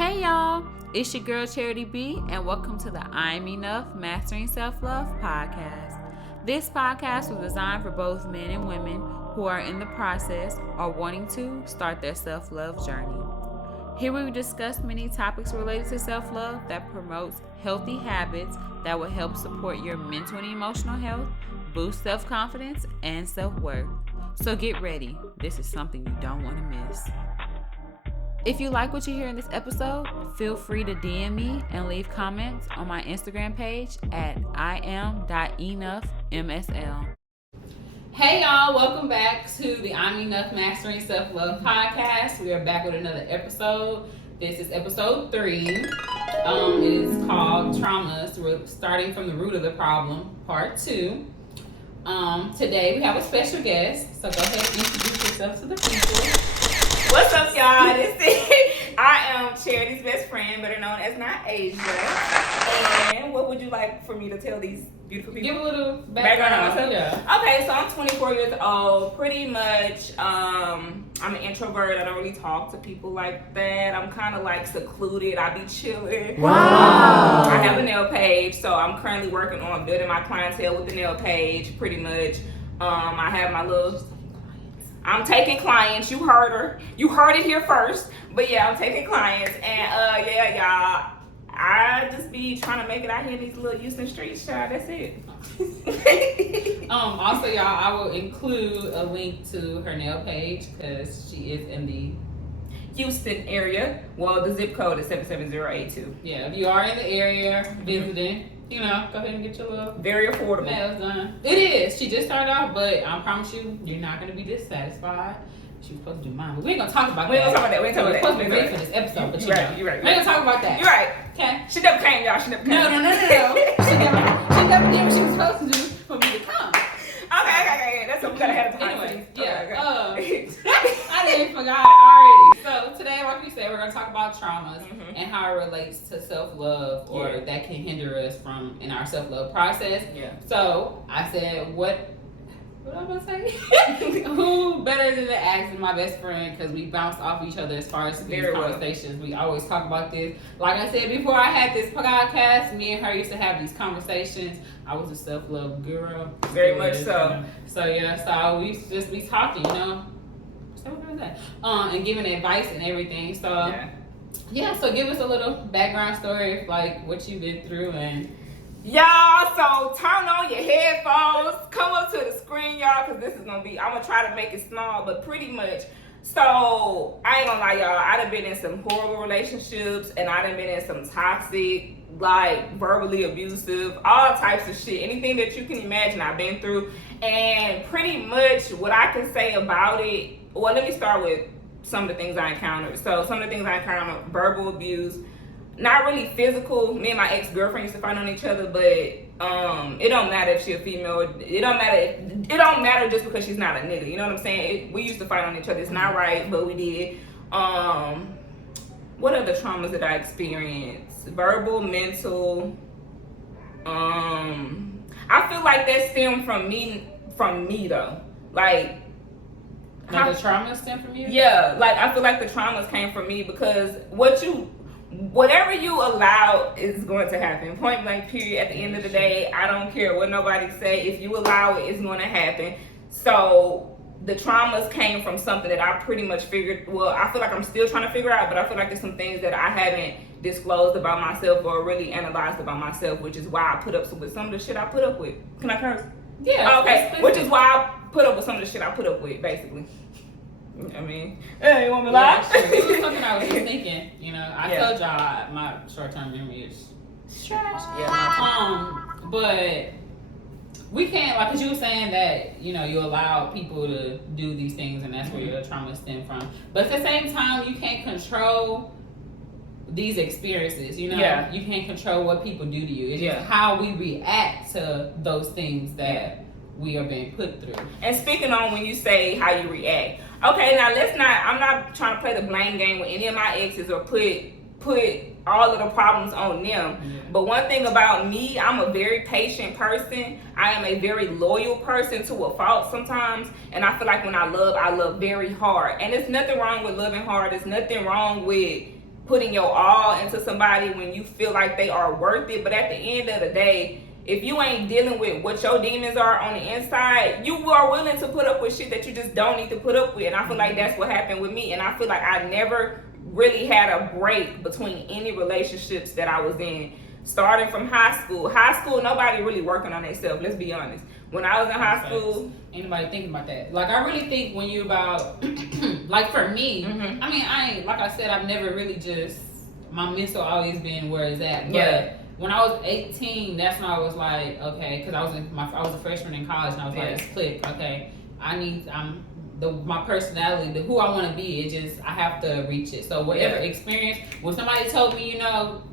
Hey y'all, it's your girl Charity B, and welcome to the I'm Enough Mastering Self-Love podcast. This podcast was designed for both men and women who are in the process or wanting to start their self-love journey. Here we discuss many topics related to self-love that promotes healthy habits that will help support your mental and emotional health, boost self-confidence, and self-worth. So get ready. This is something you don't want to miss. If you like what you hear in this episode, feel free to DM me and leave comments on my Instagram page at im.enoughmsl. Hey y'all, welcome back to the I'm Enough Mastering Self-Love podcast. We are back with another episode. This is episode 3. It is called Traumas. We're starting from the root of the problem, part 2. Today we have a special guest, so go ahead and introduce yourself to the people. What's up, y'all? I am Charity's best friend, better known as Asia. And what would you like for me to tell these beautiful people? Give a little background on myself. Yeah. Okay, so I'm 24 years old. Pretty much, I'm an introvert. I don't really talk to people like that. I'm kind of like secluded. I be chilling. Wow. I have a nail page, so I'm currently working on building my clientele with the nail page. Pretty much, I have my little. I'm taking clients. You heard her. You heard it here first. But yeah, I'm taking clients. And yeah, y'all, I just be trying to make it out here in these little Houston streets, child. That's it. Also, y'all, I will include a link to her nail page because she is in the Houston area. Well, the zip code is 77082. Yeah, if you are in the area visiting, go ahead and get your little very affordable nails done. It is. She just started off, but I promise you, you're not going to be dissatisfied. She was supposed to do mine, but we ain't going to talk about that. We ain't gonna talk about that. We ain't talking We're about supposed to be ready for this episode, but you're right. You're right. We ain't going to talk about that. You're right. Okay? She never came, y'all. She never came. No. She never did what she was supposed to do for me to come. Okay. That's what we gotta have behind Anyway, the scenes. I didn't forgot already. So today, like we said, we're gonna talk about traumas and how it relates to self-love or that can hinder us in our self-love process. Yeah. So I said, what am I gonna say? Who better than to ask my best friend, because we bounce off each other as far as these conversations. We always talk about this. Like I said before I had this podcast, me and her used to have these conversations. I was a self-love guru. Very much so. So we just be talking, So what was that? And giving advice and everything. So so give us a little background story of like what you've been through and. Y'all, so turn on your headphones, come up to the screen, y'all, because this is going to be, I'm going to try to make it small, but pretty much, so I ain't going to lie, y'all, I done been in some horrible relationships, and I done been in some toxic, like, verbally abusive, all types of shit, anything that you can imagine I've been through, and pretty much what I can say about it, well, let me start with some of the things I encountered. So some of the things I encountered, verbal abuse, not really physical. Me and my ex-girlfriend used to fight on each other, but it don't matter if she a female. It don't matter just because she's not a nigga. You know what I'm saying? We used to fight on each other. It's not right, but we did. What other traumas did I experience? Verbal, mental. I feel like that stemmed from me though. Like the traumas stem from you? Yeah, like I feel like the traumas came from me because whatever you allow is going to happen. Point blank, period. At the end of the day, I don't care what nobody say. If you allow it, it's going to happen. So the traumas came from something that I pretty much figured. Well, I feel like I'm still trying to figure out, but I feel like there's some things that I haven't disclosed about myself or really analyzed about myself, which is why I put up with some of the shit I put up with. Can I curse? Yeah. Okay. Which is why I put up with some of the shit I put up with, basically. I mean, you want me to lie? It was something I was just thinking. I told y'all my short-term memory is trash. But we can't, like, because you were saying that you allow people to do these things, and that's where your trauma stem from. But at the same time, you can't control these experiences. You can't control what people do to you. It's just how we react to those things that we are being put through. And speaking on when you say how you react. Okay, now I'm not trying to play the blame game with any of my exes or put all of the problems on them. Yeah. But one thing about me, I'm a very patient person. I am a very loyal person to a fault sometimes. And I feel like when I love very hard. And there's nothing wrong with loving hard. There's nothing wrong with putting your all into somebody when you feel like they are worth it. But at the end of the day, if you ain't dealing with what your demons are on the inside, you are willing to put up with shit that you just don't need to put up with. And I feel like that's what happened with me. And I feel like I never really had a break between any relationships that I was in. Starting from high school, nobody really working on themselves. Let's be honest. When I was in high school, anybody thinking about that? Like, I really think when you about, like for me, mm-hmm. I mean, I ain't, like I said, I've never really just, my mental always been where it's at. But when I was 18, that's when I was like, okay, because I was a freshman in college, and I was like, it's click, okay, my personality, who I want to be, I have to reach it. So whatever experience, when somebody told me,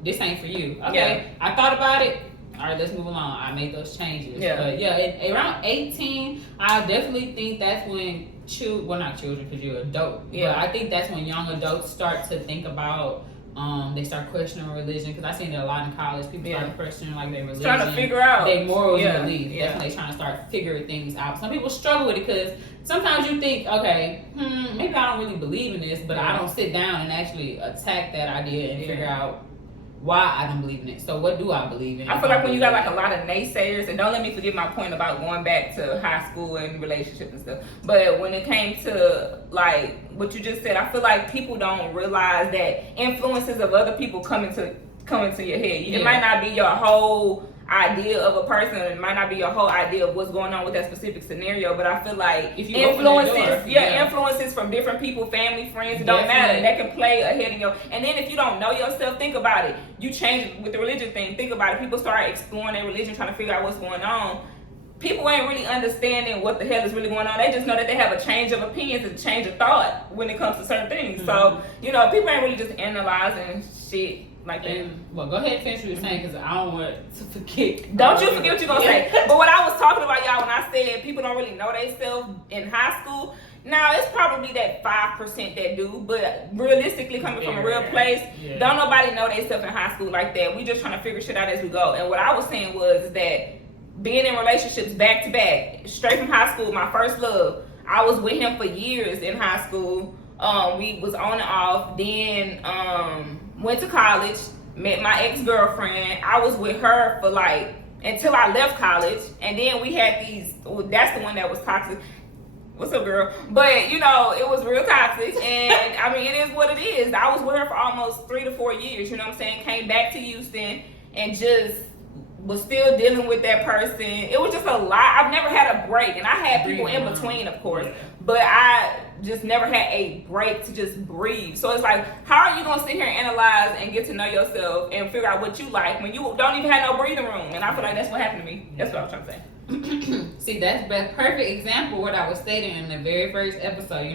this ain't for you, okay, I thought about it. All right, let's move along. I made those changes. Around 18, I definitely think that's when not children, because you're an adult. But I think that's when young adults start to think about. They start questioning religion, because I seen it a lot in college. People start questioning like their religion, trying to figure out their morals and beliefs. That's when they trying to start figuring things out. Some people struggle with it because sometimes you think, okay, maybe I don't really believe in this, but I don't sit down and actually attack that idea and figure out why I don't believe in it. So what do I believe in? I feel like when you got like a lot of naysayers, and don't let me forget my point about going back to high school and relationships and stuff, but when it came to like what you just said, I feel like people don't realize that influences of other people come into your head. It might not be your whole idea of a person, it might not be your whole idea of what's going on with that specific scenario, but I feel like if you influences from different people, family, friends, it don't matter, that can play ahead in your, and then if you don't know yourself, think about it, you change with the religion thing, think about it, people start exploring their religion, trying to figure out what's going on. People ain't really understanding what the hell is really going on. They just know that they have a change of opinions and change of thought when it comes to certain things. So, people ain't really just analyzing shit like that. Well, go ahead and finish what you're saying, because I don't want to forget. Don't you forget what you're going to say. But what I was talking about, y'all, when I said people don't really know themselves in high school, now it's probably that 5% that do, but realistically, coming from a real place, don't nobody know themselves in high school like that. We just trying to figure shit out as we go. And what I was saying was that being in relationships back to back, straight from high school, my first love, I was with him for years in high school. We was on and off. Then went to college, met my ex-girlfriend. I was with her for like until I left college, and then we had these. That's the one that was toxic. What's up, girl? But it was real toxic, and I mean, it is what it is. I was with her for almost 3 to 4 years. You know what I'm saying? Came back to Houston and just was still dealing with that person. It was just a lot. I've never had a break, and I had people in between, of course, but I just never had a break to just breathe. So it's like, how are you gonna sit here and analyze and get to know yourself and figure out what you like when you don't even have no breathing room? And I feel like that's what happened to me. That's what I was trying to say. See, that's the perfect example of what I was stating in the very first episode.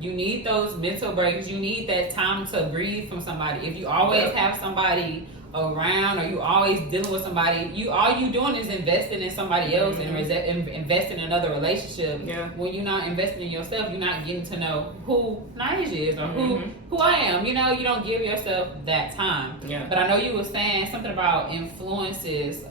You need those mental breaks. You need that time to breathe from somebody. If you always have somebody around, or you always dealing with somebody, all you doing is investing in somebody else and investing in another relationship. When you're not investing in yourself, you're not getting to know who Naija is or who I am. You don't give yourself that time. But I know you were saying something about influences,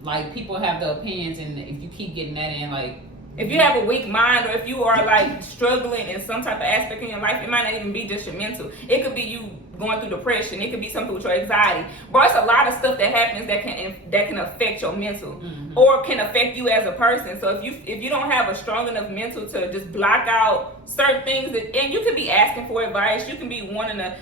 like people have the opinions, and if you keep getting that in, like if you have a weak mind, or if you are like struggling in some type of aspect in your life, it might not even be just your mental. It could be you going through depression. It could be something with your anxiety. Bro, it's a lot of stuff that happens that can affect your mental, or can affect you as a person. So if you don't have a strong enough mental to just block out certain things, and you can be asking for advice, you can be wanting to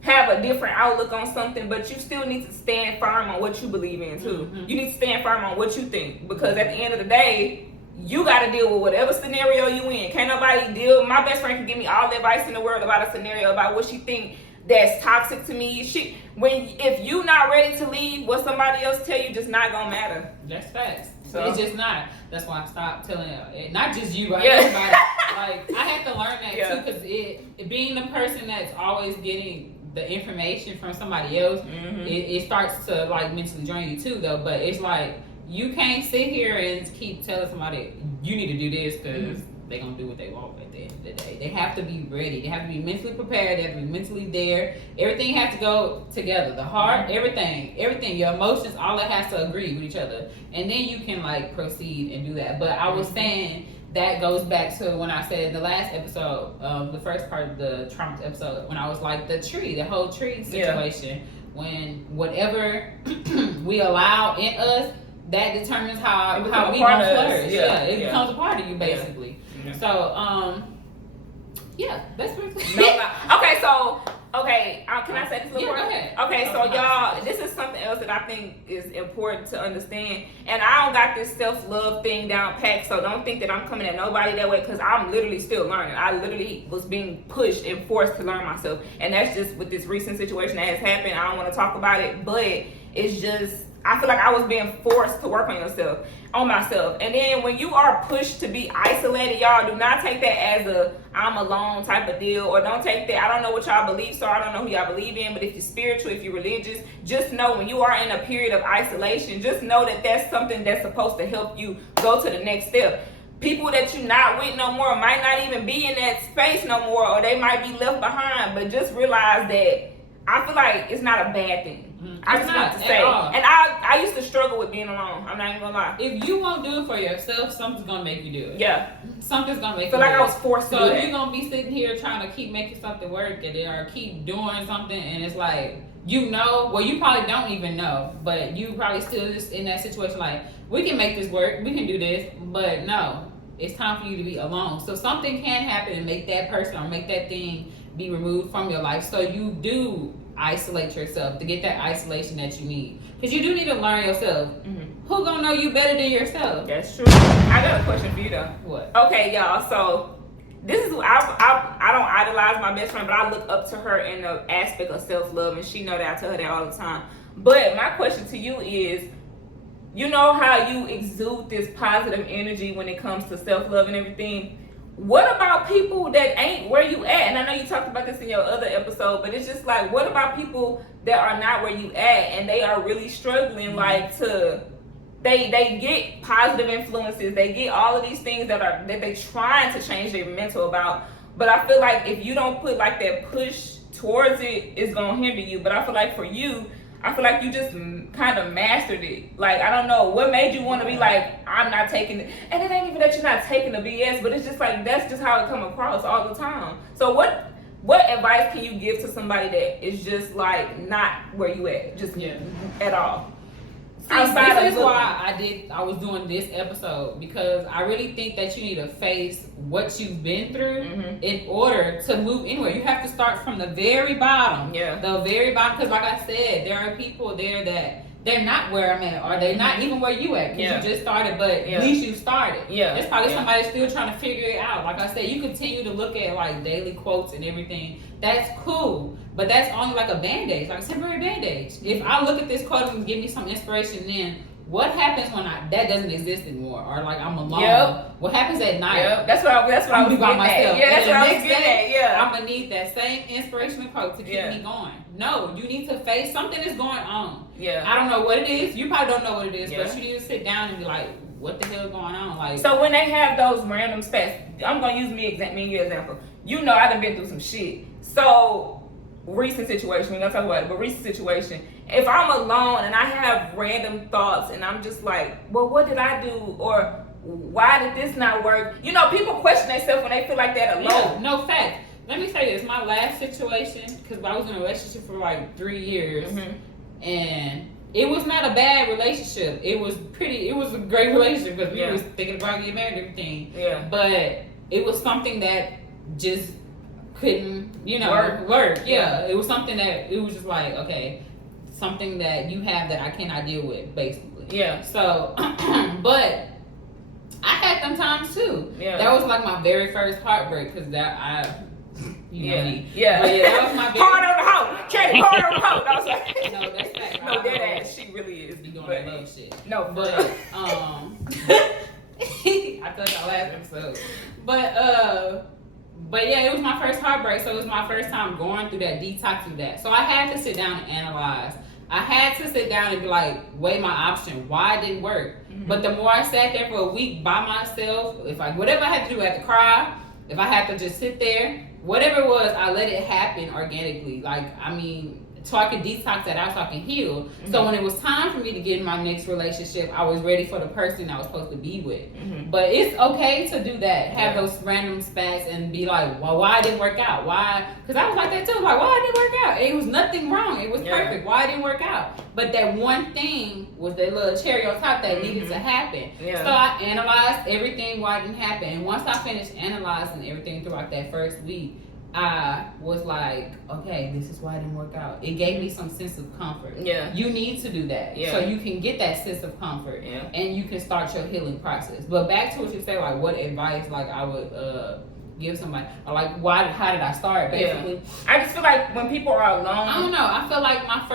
have a different outlook on something, but you still need to stand firm on what you believe in too. You need to stand firm on what you think, because at the end of the day, you got to deal with whatever scenario you in. Can't nobody deal. My best friend can give me all the advice in the world about a scenario, about what she think that's toxic to me. If you not ready to leave, what somebody else tell you just not gonna matter. That's facts. So it's just not. That's why I stopped telling it. Not just you, right? Everybody. Like, I had to learn that too, because it being the person that's always getting the information from somebody else, it starts to like mentally drain you too, though. But it's like, you can't sit here and keep telling somebody you need to do this, because they're going to do what they want at the end of the day. They have to be ready. They have to be mentally prepared. They have to be mentally there. Everything has to go together. The heart, everything, your emotions, all that has to agree with each other. And then you can like proceed and do that. But I was saying that goes back to when I said in the last episode, the first part of the Trump episode, when I was like the whole tree situation. When whatever we allow in us, that determines how we gonna flourish. It becomes a part of you basically. Yeah. So that's pretty can I say this a little go ahead. Okay, so y'all, this is something else that I think is important to understand. And I don't got this self-love thing down packed, so don't think that I'm coming at nobody that way, because I'm literally still learning. I literally was being pushed and forced to learn myself. And that's just with this recent situation that has happened. I don't want to talk about it, but it's just, I feel like I was being forced to work on myself. And then when you are pushed to be isolated, y'all, do not take that as a I'm alone type of deal, or don't take that, I don't know what y'all believe, so I don't know who y'all believe in, but if you're spiritual, if you're religious, just know when you are in a period of isolation, just know that that's something that's supposed to help you go to the next step. People that you're not with no more might not even be in that space no more, or they might be left behind, but just realize that I feel like it's not a bad thing. I just want to say, and I used to struggle with being alone. I'm not even gonna lie. If you won't do it for yourself, something's gonna make you do it. Yeah, something's gonna make you. Feel like I was forced to do So that. you're gonna be sitting here trying to keep making something work, or keep doing something, and it's like you probably don't even know, but you probably still just in that situation. Like, we can make this work, we can do this, but no, it's time for you to be alone. So something can happen and make that person or make that thing be removed from your life. So you do isolate yourself to get that isolation that you need, because you do need to learn yourself. Who gonna know you better than yourself? That's true. I got a question for you though. What? Okay, y'all, so this is I don't idolize my best friend, but I look up to her in the aspect of self-love, and she know that I tell her that all the time. But my question to you is, you know how you exude this positive energy when it comes to self-love and everything. What about people that ain't where you at? And I know you talked about this in your other episode, but it's just like, what about people that are not where you at and they are really struggling, like they get positive influences, they get all of these things that they trying to change their mental about, but I feel like if you don't put like that push towards it, it's gonna hinder you. But I feel like for you, I feel like you just kind of mastered it. Like, I don't know, what made you want to be like, I'm not taking it. And it ain't even that you're not taking the BS, but it's just like, that's just how it come across all the time. So what advice can you give to somebody that is just like not where you at, just at all? This is why I was doing this episode, because I really think that you need to face what you've been through in order to move anywhere. You have to start from the very bottom. The very bottom, because like I said, there are people there that they're not where I'm at, or they're not even where you at, because you just started, but at least you started. There's probably somebody still trying to figure it out. Like I said, you continue to look at like daily quotes and everything. That's cool, but that's only like a band-aid, like a temporary band-aid. If I look at this quote and give me some inspiration, then what happens when that doesn't exist anymore, or like I'm alone? What happens at night? That's what I was by myself. That's what I was getting at. I'm gonna need that same inspirational quote to keep me going. No, you need to face something is going on. I don't know what it is. You probably don't know what it is, but you need to sit down and be like, what the hell is going on? Like, so when they have those random spats, I'm gonna use me and your example. You know, I done been through some shit. So recent situation, we're gonna talk about it, but recent situation. If I'm alone and I have random thoughts and I'm just like, well, what did I do? Or why did this not work? You know, people question themselves when they feel like that alone. No fact. Let me say this. My last situation, because I was in a relationship for like 3 years, and it was not a bad relationship. It was a great relationship, because we was thinking about getting married and everything. But it was something that just couldn't, work. It was something that, it was just like, okay, something that you have that I cannot deal with, basically. So, but I had them times too. That was like my very first heartbreak, because that me. That was my very hard on the hoe. Katie, hard on the hoe. I was like, no, that's fact. No, dead ass. She really is. Be doing that love shit. No, but I told y'all last episode. But yeah, it was my first heartbreak, so it was my first time going through that, detox through that. So I had to sit down and analyze. I had to sit down and be like, weigh my option. Why it didn't work? But the more I sat there for a week by myself, whatever I had to do, I had to cry. If I had to just sit there, whatever it was, I let it happen organically. Like, I mean, so I could detox that out, so I can heal. Mm-hmm. So when it was time for me to get in my next relationship, I was ready for the person I was supposed to be with. Mm-hmm. But it's okay to do that, have those random spats and be like, well, why it didn't work out? Why? Because I was like that too, like, why it didn't work out? It was nothing wrong. It was perfect. Why it didn't work out? But that one thing was that little cherry on top that needed to happen. Yeah. So I analyzed everything why it didn't happen. And once I finished analyzing everything throughout that first week, I was like, okay, this is why it didn't work out. It gave me some sense of comfort. Yeah. You need to do that. Yeah. So you can get that sense of comfort. Yeah. And you can start your healing process. But back to what you said, like what advice like I would give somebody, or like how did I start basically? Yeah. I just feel like when people are alone, I don't know. I feel like my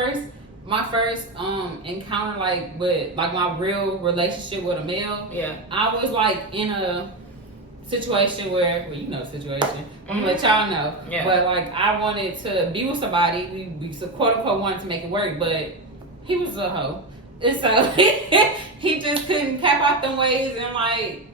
first encounter like with like my real relationship with a male, I was like in a situation where, well, you know the situation, I'm gonna let y'all know, but like I wanted to be with somebody, we quote unquote wanted to make it work, but he was a hoe, and so he just couldn't cap out them ways and like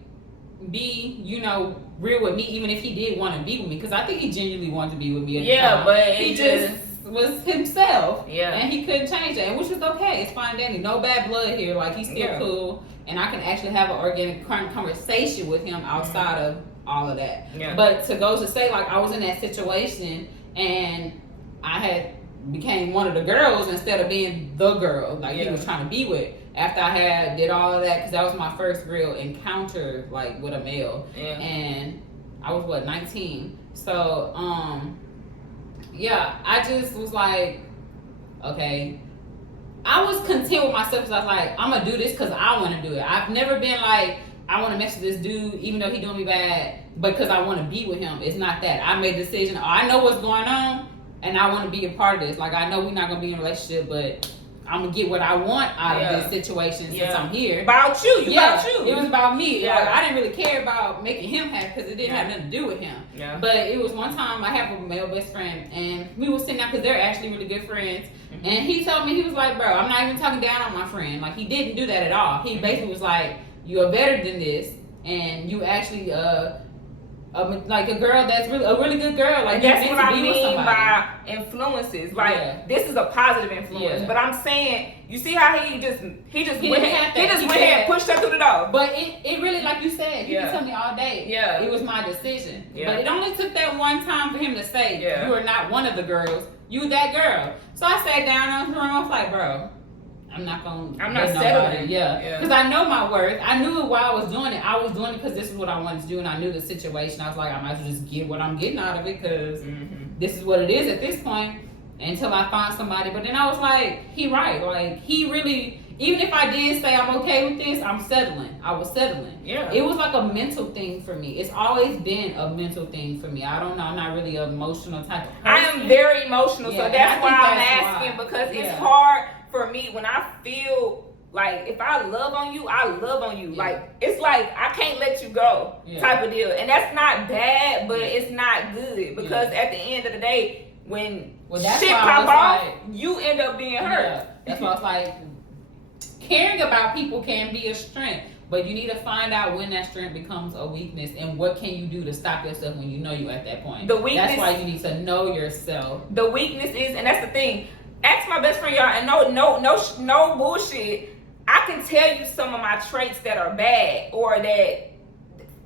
be, you know, real with me, even if he did want to be with me, because I think he genuinely wanted to be with me at the time. But he just was himself, and he couldn't change that, which is okay. It's fine, Danny. No bad blood here. Like he's still cool, and I can actually have an organic conversation with him outside of all of that. Yeah. But to go to say like I was in that situation and I had became one of the girls instead of being the girl like he was trying to be with. After I did all of that, because that was my first real encounter like with a male, and I was 19. So I just was like, okay. I was content with myself because I was like, I'm gonna do this because I want to do it. I've never been like, I want to mess with this dude even though he doing me bad, but because I want to be with him. It's not that. I made a decision. I know what's going on, and I want to be a part of this. Like I know we're not gonna be in a relationship, but I'm gonna get what I want out of this situation since I'm here. About you, about you. It was about me. Yeah. Like, I didn't really care about making him happy because it didn't have nothing to do with him. Yeah. But it was one time I have a male best friend, and we were sitting down because they're actually really good friends. Mm-hmm. And he told me, he was like, bro, I'm not even talking down on my friend. Like he didn't do that at all. He basically was like, you are better than this, and you actually like a girl that's really a really good girl. Like that's what I mean by influences. Like this is a positive influence. But I'm saying, you see how he just went ahead and pushed her through the door. But it really, like you said, he can tell me all day. Yeah, it was my decision. Yeah. But it only took that one time for him to say, you are not one of the girls. You that girl. So I sat down on the room. I was like, bro, I'm not settling. Yeah. Because I know my worth. I knew why I was doing it. I was doing it because this is what I wanted to do, and I knew the situation. I was like, I might as well just get what I'm getting out of it because this is what it is at this point until I find somebody. But then I was like, he right. Like, he really, even if I did say I'm okay with this, I'm settling. I was settling. Yeah. It was like a mental thing for me. It's always been a mental thing for me. I don't know. I'm not really an emotional type of person. I am very emotional, so that's why I'm asking because it's hard for me when I feel like if I love on you, I love on you. Like it's like I can't let you go type of deal. And that's not bad, but it's not good because at the end of the day, when shit pop off, you end up being hurt. Yeah. That's why I was like, caring about people can be a strength, but you need to find out when that strength becomes a weakness and what can you do to stop yourself when you know you're at that point. That's why you need to know yourself. The weakness is, and that's the thing. Ask my best friend, y'all, and no bullshit. I can tell you some of my traits that are bad or that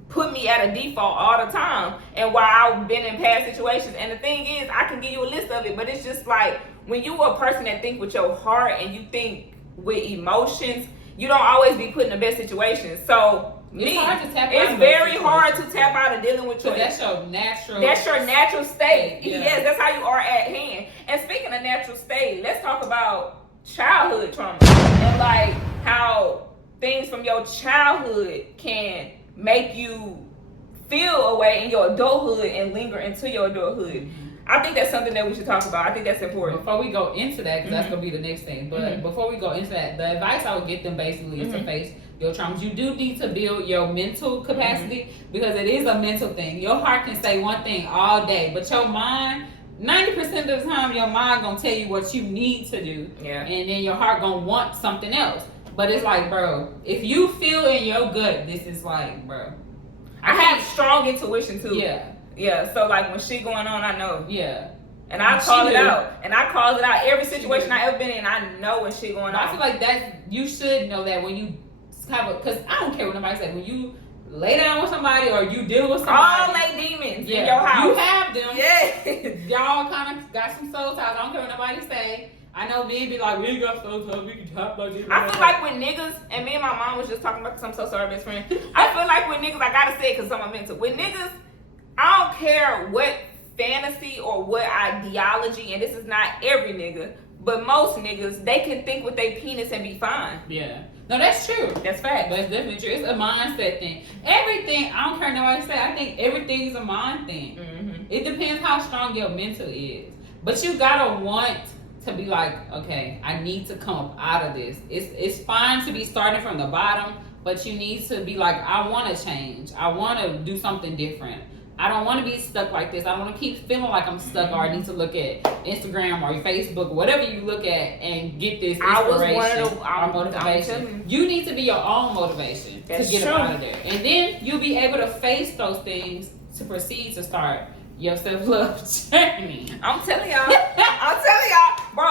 put me at a default all the time, and why I've been in past situations. And the thing is, I can give you a list of it, but it's just like when you are a person that think with your heart and you think with emotions, you don't always be put in the best situations. So it's very hard to tap out of dealing with your. That's your natural. That's your natural state. Yeah. Yes, that's how you are at hand. And speaking of natural state, let's talk about childhood trauma and like how things from your childhood can make you feel a way in your adulthood and linger into your adulthood. I think that's something that we should talk about. I think that's important. Before we go into that, because that's going to be the next thing. But before we go into that, the advice I would give them basically is to face your traumas. You do need to build your mental capacity because it is a mental thing. Your heart can say one thing all day, but your mind, 90% of the time, your mind going to tell you what you need to do. Yeah. And then your heart going to want something else. But it's like, bro, if you feel in your gut, this is like, bro. I have strong intuition too. Yeah. Yeah, so like when shit going on, I know. Yeah. And I call it out. And I call it out. Every situation I ever been in, I know when shit going on. I feel like that you should know that when you have a, because I don't care what nobody says, when you lay down with somebody or you deal with somebody. All they demons in your house. You have them. Yeah. Y'all kind of got some soul ties. I don't care what nobody say. I know men be like, we ain't got soul ties, we can talk like this. I feel like when niggas, and me and my mom was just talking about this, I'm so sorry, best friend. I feel like when niggas, I gotta say it because I'm mental. When niggas, I don't care what fantasy or what ideology, and this is not every nigga, but most niggas, they can think with their penis and be fine. Yeah. No, that's true. That's fact. That's definitely true. It's a mindset thing. Everything, I don't care what nobody say, I think everything is a mind thing. Mm-hmm. It depends how strong your mental is. But you gotta want to be like, okay, I need to come up out of this. It's fine to be starting from the bottom, but you need to be like, I want to change. I want to do something different. I don't want to be stuck like this. I don't want to keep feeling like I'm stuck, or I need to look at Instagram or Facebook, or whatever you look at, and get this inspiration or motivation. You need to be your own motivation to get up out of there. And then you'll be able to face those things to proceed to start your self-love journey. I'm telling y'all, bro.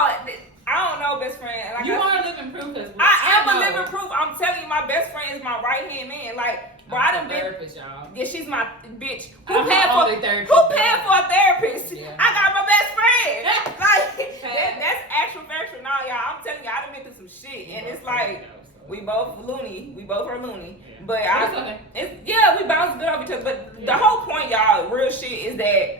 I don't know, best friend. Like you are living proof. I am a living proof. I'm telling you, my best friend is my right hand man. Like, bro, I done been. Therapist, y'all. Yeah, she's my bitch. Who paid for a therapist? Yeah. I got my best friend. Like that's actual factual. Nah, y'all. I'm telling you, I done been through some shit, and it's like we both loony. We both are loony. But we bounce good off each other. But the whole point, y'all, real shit, is that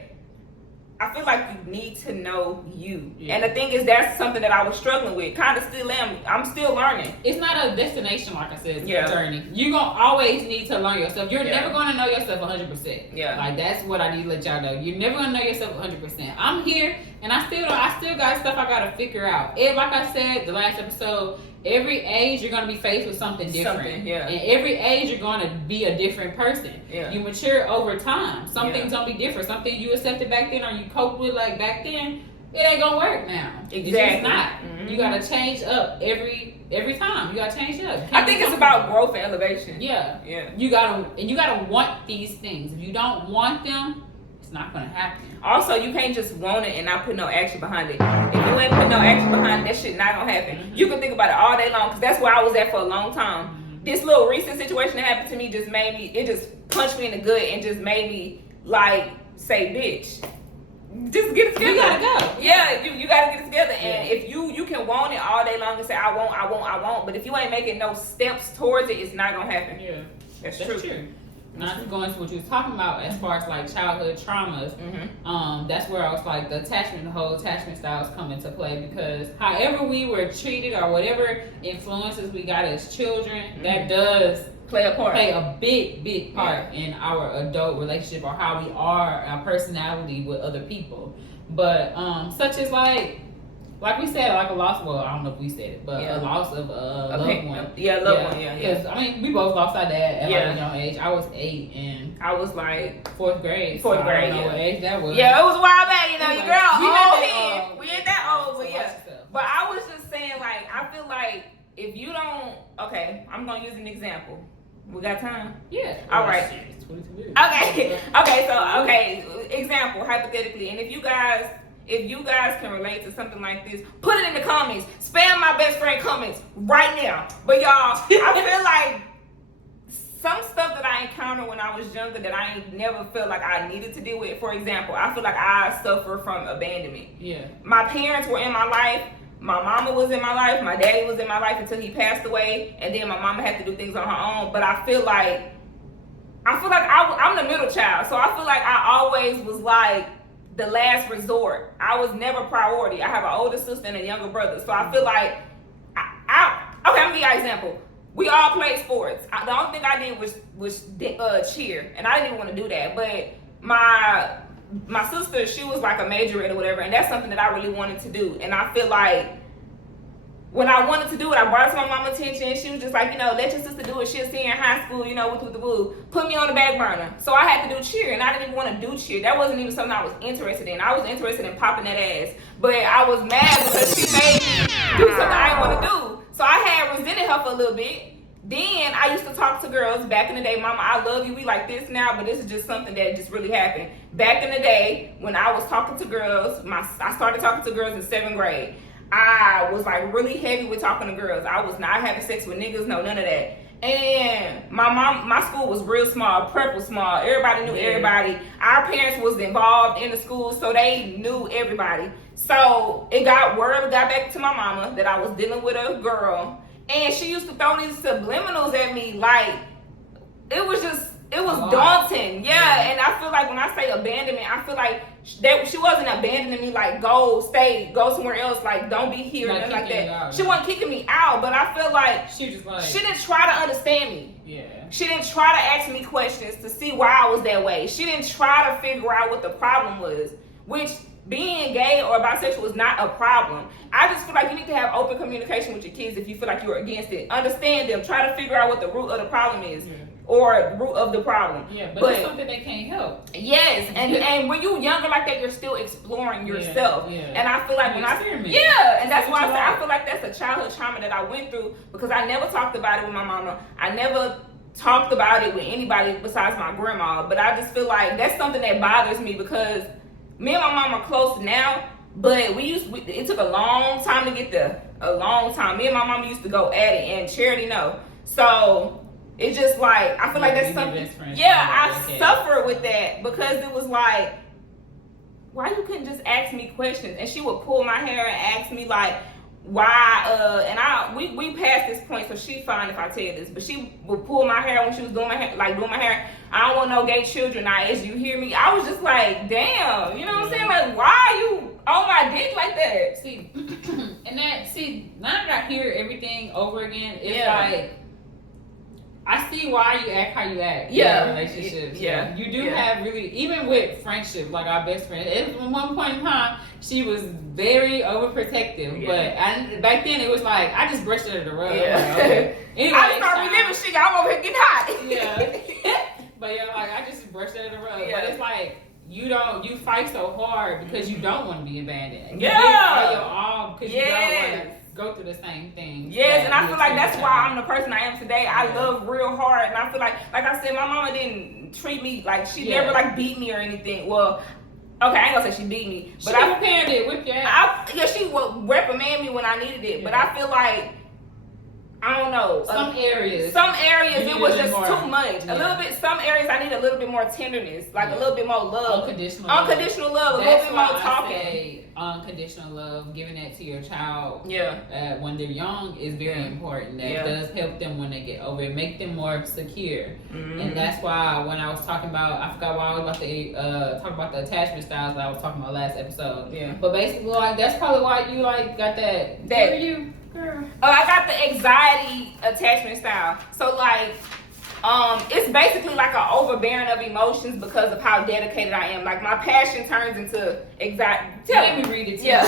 I feel like you need to know you. Yeah. And the thing is, that's something that I was struggling with. Kind of still am. I'm still learning. It's not a destination, like I said. It's a journey. You're going to always need to learn yourself. You're never going to know yourself 100%. Yeah. Like, that's what I need to let y'all know. You're never going to know yourself 100%. I'm here, and I still got stuff I got to figure out. And like I said, the last episode, every age you're going to be faced with something different. And every age you're going to be a different person. Yeah. You mature over time. Some things don't be different. Some things you accepted back then or you coped with like back then, it ain't going to work now. Exactly. It's just not. Mm-hmm. You got to change up every time. You got to change up. I think it's about growth and elevation. Yeah. You got to want these things. If you don't want them, it's not going to happen. Also, you can't just want it and not put no action behind it. If you ain't put no action behind it, that shit not gonna happen. Mm-hmm. You can think about it all day long, because that's where I was at for a long time. Mm-hmm. This little recent situation that happened to me just punched me in the gut and just made me like say, bitch, just get it together. You gotta go. Yeah, you gotta get it together. And if you can want it all day long and say I won't, but if you ain't making no steps towards it, it's not gonna happen. Yeah, that's true. Not to go into what you was talking about as far as like childhood traumas, that's where I was like the whole attachment styles come into play, because however we were treated or whatever influences we got as children, that does play a big part in our adult relationship or how we are, our personality with other people. But such as like we said, like a loss. Well, I don't know if we said it, but a loss of a loved one. Yeah, loved one. Yeah. Because I mean, we both lost our dad at like a young age. I was 8 and I was like fourth grade. I don't know what age that was. Yeah, it was a while back. You know, your girl. We ain't that old, but yeah. But I was just saying, like, I feel like if you don't, okay, I'm gonna use an example. We got time? Yeah. All right. It's 22 minutes. Okay. Example, hypothetically, and if you guys can relate to something like this, put it in the comments. Spam my best friend comments right now. But y'all, I feel like some stuff that I encountered when I was younger that I ain't never felt like I needed to deal with. For example, I feel like I suffer from abandonment. Yeah. My parents were in my life. My mama was in my life. My daddy was in my life until he passed away. And then my mama had to do things on her own. But I feel like I'm the middle child. So I feel like I always was like the last resort. I was never priority. I have an older sister and a younger brother. So I feel like, I'm going to give you an example. We all played sports. The only thing I did was cheer. And I didn't even want to do that. But my sister, she was like a majorette or whatever. And that's something that I really wanted to do. And I feel like when I wanted to do it, I brought it to my mama's attention. She was just like, let your sister do it. She'll see in high school, with the woo. Put me on the back burner. So I had to do cheer, and I didn't even want to do cheer. That wasn't even something I was interested in. I was interested in popping that ass. But I was mad because she made me do something I didn't want to do. So I had resented her for a little bit. Then I used to talk to girls back in the day. Mama, I love you. We like this now, but this is just something that just really happened. Back in the day, when I was talking to girls, I started talking to girls in 7th grade. I was like really heavy with talking to girls. I was not having sex with niggas, no, none of that. And my school was real small, prep was small. Everybody knew everybody. Our parents was involved in the school, so they knew everybody. So word got back to my mama that I was dealing with a girl. And she used to throw these subliminals at me, like, it was daunting. Yeah, and I feel like when I say abandonment, I feel like she wasn't abandoning me, like, go somewhere else, like, don't be here, nothing like that. She wasn't kicking me out, but I feel like she didn't try to understand me. Yeah. She didn't try to ask me questions to see why I was that way. She didn't try to figure out what the problem was, which being gay or bisexual is not a problem. I just feel like you need to have open communication with your kids if you feel like you're against it. Understand them. Try to figure out what the root of the problem is. Yeah. Or root of the problem. Yeah, but it's something they can't help. Yes, and when you're younger like that, you're still exploring yourself. Yeah. And I feel like and that's why I feel like that's a childhood trauma that I went through, because I never talked about it with my mama. I never talked about it with anybody besides my grandma. But I just feel like that's something that bothers me, because me and my mom are close now, but it took a long time to get there. A long time. Me and my mama used to go at it, and Charity know. So it's just like, I feel like that's something. I suffer with that, because it was like, why you couldn't just ask me questions? And she would pull my hair and ask me like, why? And we passed this point, so she fine if I tell you this, but she would pull my hair when she was doing my hair, like doing my hair. I don't want no gay children. Now, as you hear me, I was just like, damn, you know what I'm saying? Like, why are you on my dick like that? See, now that I hear everything over again, it's like, I see why you act how you act in relationships. Yeah. You do have really, even with friendship, like our best friend, at one point in time, she was very overprotective. Yeah. But back then, it was like, I just brushed it under the rug. Yeah. Like, okay. Anyway, I started reliving shit. I'm over here getting hot. Yeah. But like, I just brushed it under the rug. Yeah. But it's like, you fight so hard because you don't want to be abandoned. You give all your all because you don't want to go through the same thing. Yes, and I feel like that's why I'm the person I am today. I love real hard, and I feel like I said, my mama didn't treat me like, she never like beat me or anything. Well, okay, I ain't gonna say she beat me, but I reprimanded with your ass. She would reprimand me when I needed it, but I feel like, I don't know. Some areas it was just too much. A little bit. Some areas I need a little bit more tenderness, like a little bit more love. Unconditional love. A little bit more talking. I say unconditional love, giving that to your child. Yeah. When they're young is very important. That does help them when they get over it, make them more secure. Mm-hmm. And that's why when I was talking about, I forgot why I was about to talk about the attachment styles that I was talking about last episode. Yeah. But basically, like, that's probably why you like got that. Who are you? Girl. I got the anxiety attachment style. So like, it's basically like an overbearing of emotions because of how dedicated I am. Like, my passion turns into anxiety. Let me read it to you.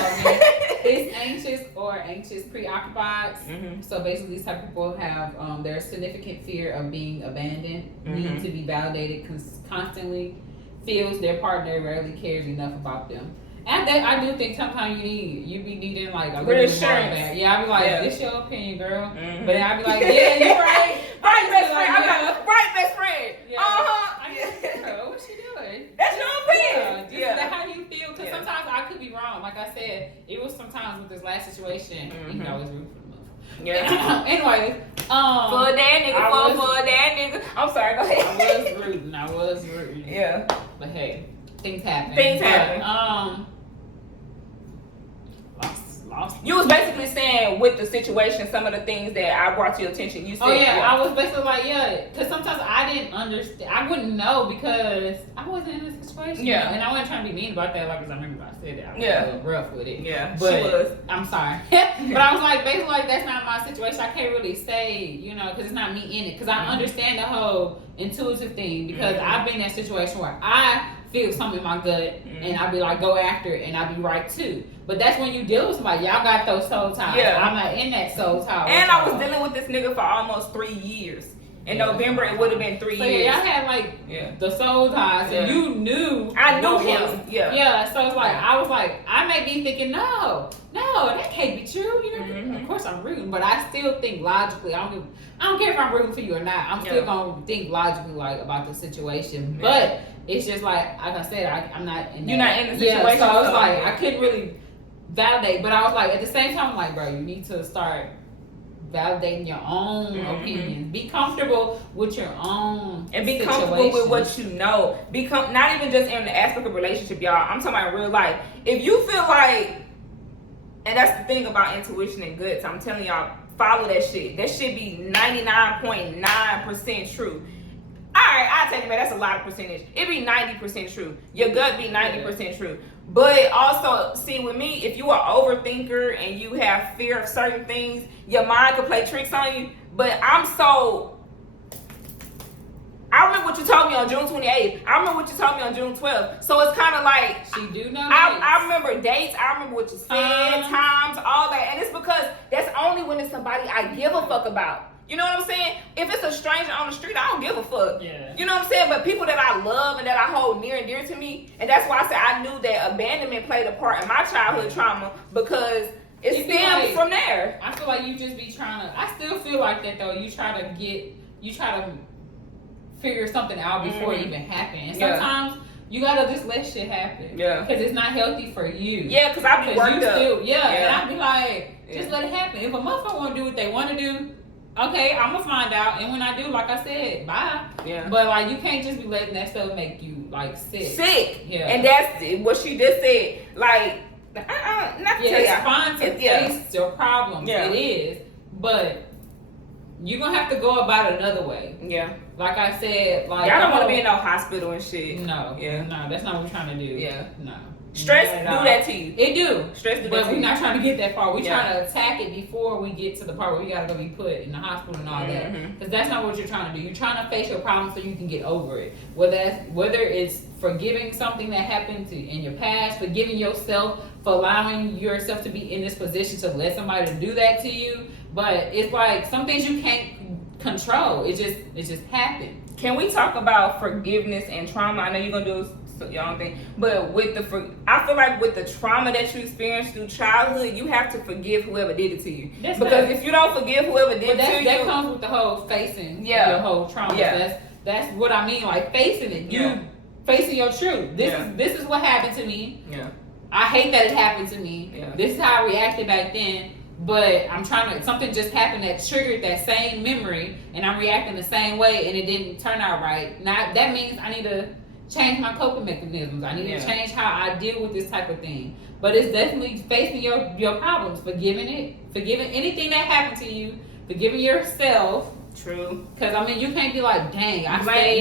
It's anxious preoccupied. Mm-hmm. So basically, these type of people have their significant fear of being abandoned, need to be validated constantly, feels their partner rarely cares enough about them. And I do think sometimes you be needing like a reassurance. Yeah, I be like, this your opinion, girl. Mm-hmm. But then I be like, yeah, you're right. Right, best friend. Right, best friend. Yeah. Girl, what's she doing? That's your opinion. Yeah. That's how you feel. Because sometimes I could be wrong. Like I said, it was sometimes with this last situation, you know, I was rooting for the motherfucker. Yeah. Anyways, for that nigga. I'm sorry, go ahead. I was rooting. Yeah. But hey, things happen. Lost. You was basically saying with the situation, some of the things that I brought to your attention. You said, I was basically like, because sometimes I didn't understand. I wouldn't know because I wasn't in this situation. Yeah, and I wasn't trying to be mean about that. Like, because I remember I said that I was a little rough with it. Yeah, but she was. I'm sorry, but I was like, basically, like, that's not my situation. I can't really say, because it's not me in it. Because I understand the whole intuitive thing. Because I've been in that situation where I feel something in my gut, and I'll be like, go after it, and I'll be right too. But that's when you deal with somebody. Y'all got those soul ties. Yeah. I'm not in that soul tie. And I was dealing with this nigga for almost 3 years. In November, it would have been 3 So years. yeah, y'all had like the soul ties, and you knew. I knew what him. was- Yeah. So it's like I was like, I may be thinking, no, that can't be true. You know, of course I'm rooting, but I still think logically. I don't care if I'm rooting for you or not. I'm still gonna think logically like about the situation. But it's just like I said, I'm not in. You're not in the situation. Yeah. So I was like, I couldn't really validate, but I was like, at the same time, I'm like, bro, you need to start validating your own opinions. Be comfortable with your own and be comfortable with what you know. Not even just in the aspect of relationship, y'all. I'm talking about real life. If you feel like, and that's the thing about intuition and guts, I'm telling y'all, follow that shit. That shit be 99.9% true. Alright, I take it back. That's a lot of percentage. It be 90% true. Your gut be 90% true. But also, see, with me, if you are an overthinker and you have fear of certain things, your mind could play tricks on you. But I remember what you told me on June 28th. I remember what you told me on June 12th. So it's kind of like, she do know. I remember dates. I remember what you said, times, all that. And it's because that's only when it's somebody I give a fuck about. You know what I'm saying? If it's a stranger on the street, I don't give a fuck. Yeah. You know what I'm saying? But people that I love and that I hold near and dear to me, and that's why I said I knew that abandonment played a part in my childhood trauma because it stemmed from there. I feel like you just be trying to. I still feel like that though. You try to figure something out before it even happens. And sometimes you gotta just let shit happen. Yeah. Because it's not healthy for you. Yeah, because I be worked up. And I be like, just let it happen. If a motherfucker want to do what they want to do, okay, I'm gonna find out. And when I do, like I said, bye. Yeah. But like, you can't just be letting that stuff make you like sick. Yeah. And that's what she just said. Like, not to tell it's fine to face your problems. Yeah. It is, but you're gonna have to go about it another way. Yeah. Like I said, like y'all don't want to be in no hospital and shit. No. Yeah. No, that's not what we're trying to do. Yeah. No. Stress do that to you. It do. Stress do that to you. But we're not trying to get that far. We're trying to attack it before we get to the part where we gotta go be put in the hospital and all that. Because that's not what you're trying to do. You're trying to face your problems so you can get over it. Whether it's forgiving something that happened in your past, forgiving yourself for allowing yourself to be in this position to let somebody do that to you. But it's like some things you can't control. It just happened. Can we talk about forgiveness and trauma? I know you're gonna do your own thing, but I feel like with the trauma that you experienced through childhood, you have to forgive whoever did it to you. Because if you don't forgive whoever did it to you, that comes with the whole facing your whole trauma. Yeah. That's what I mean, like facing it. You facing your truth. This is what happened to me. Yeah. I hate that it happened to me. Yeah. This is how I reacted back then. But something just happened that triggered that same memory, and I'm reacting the same way, and it didn't turn out right. Now that means I need to change my coping mechanisms. I need to change how I deal with this type of thing. But it's definitely facing your problems, forgiving anything that happened to you, forgiving yourself. True. Because you can't be like, dang,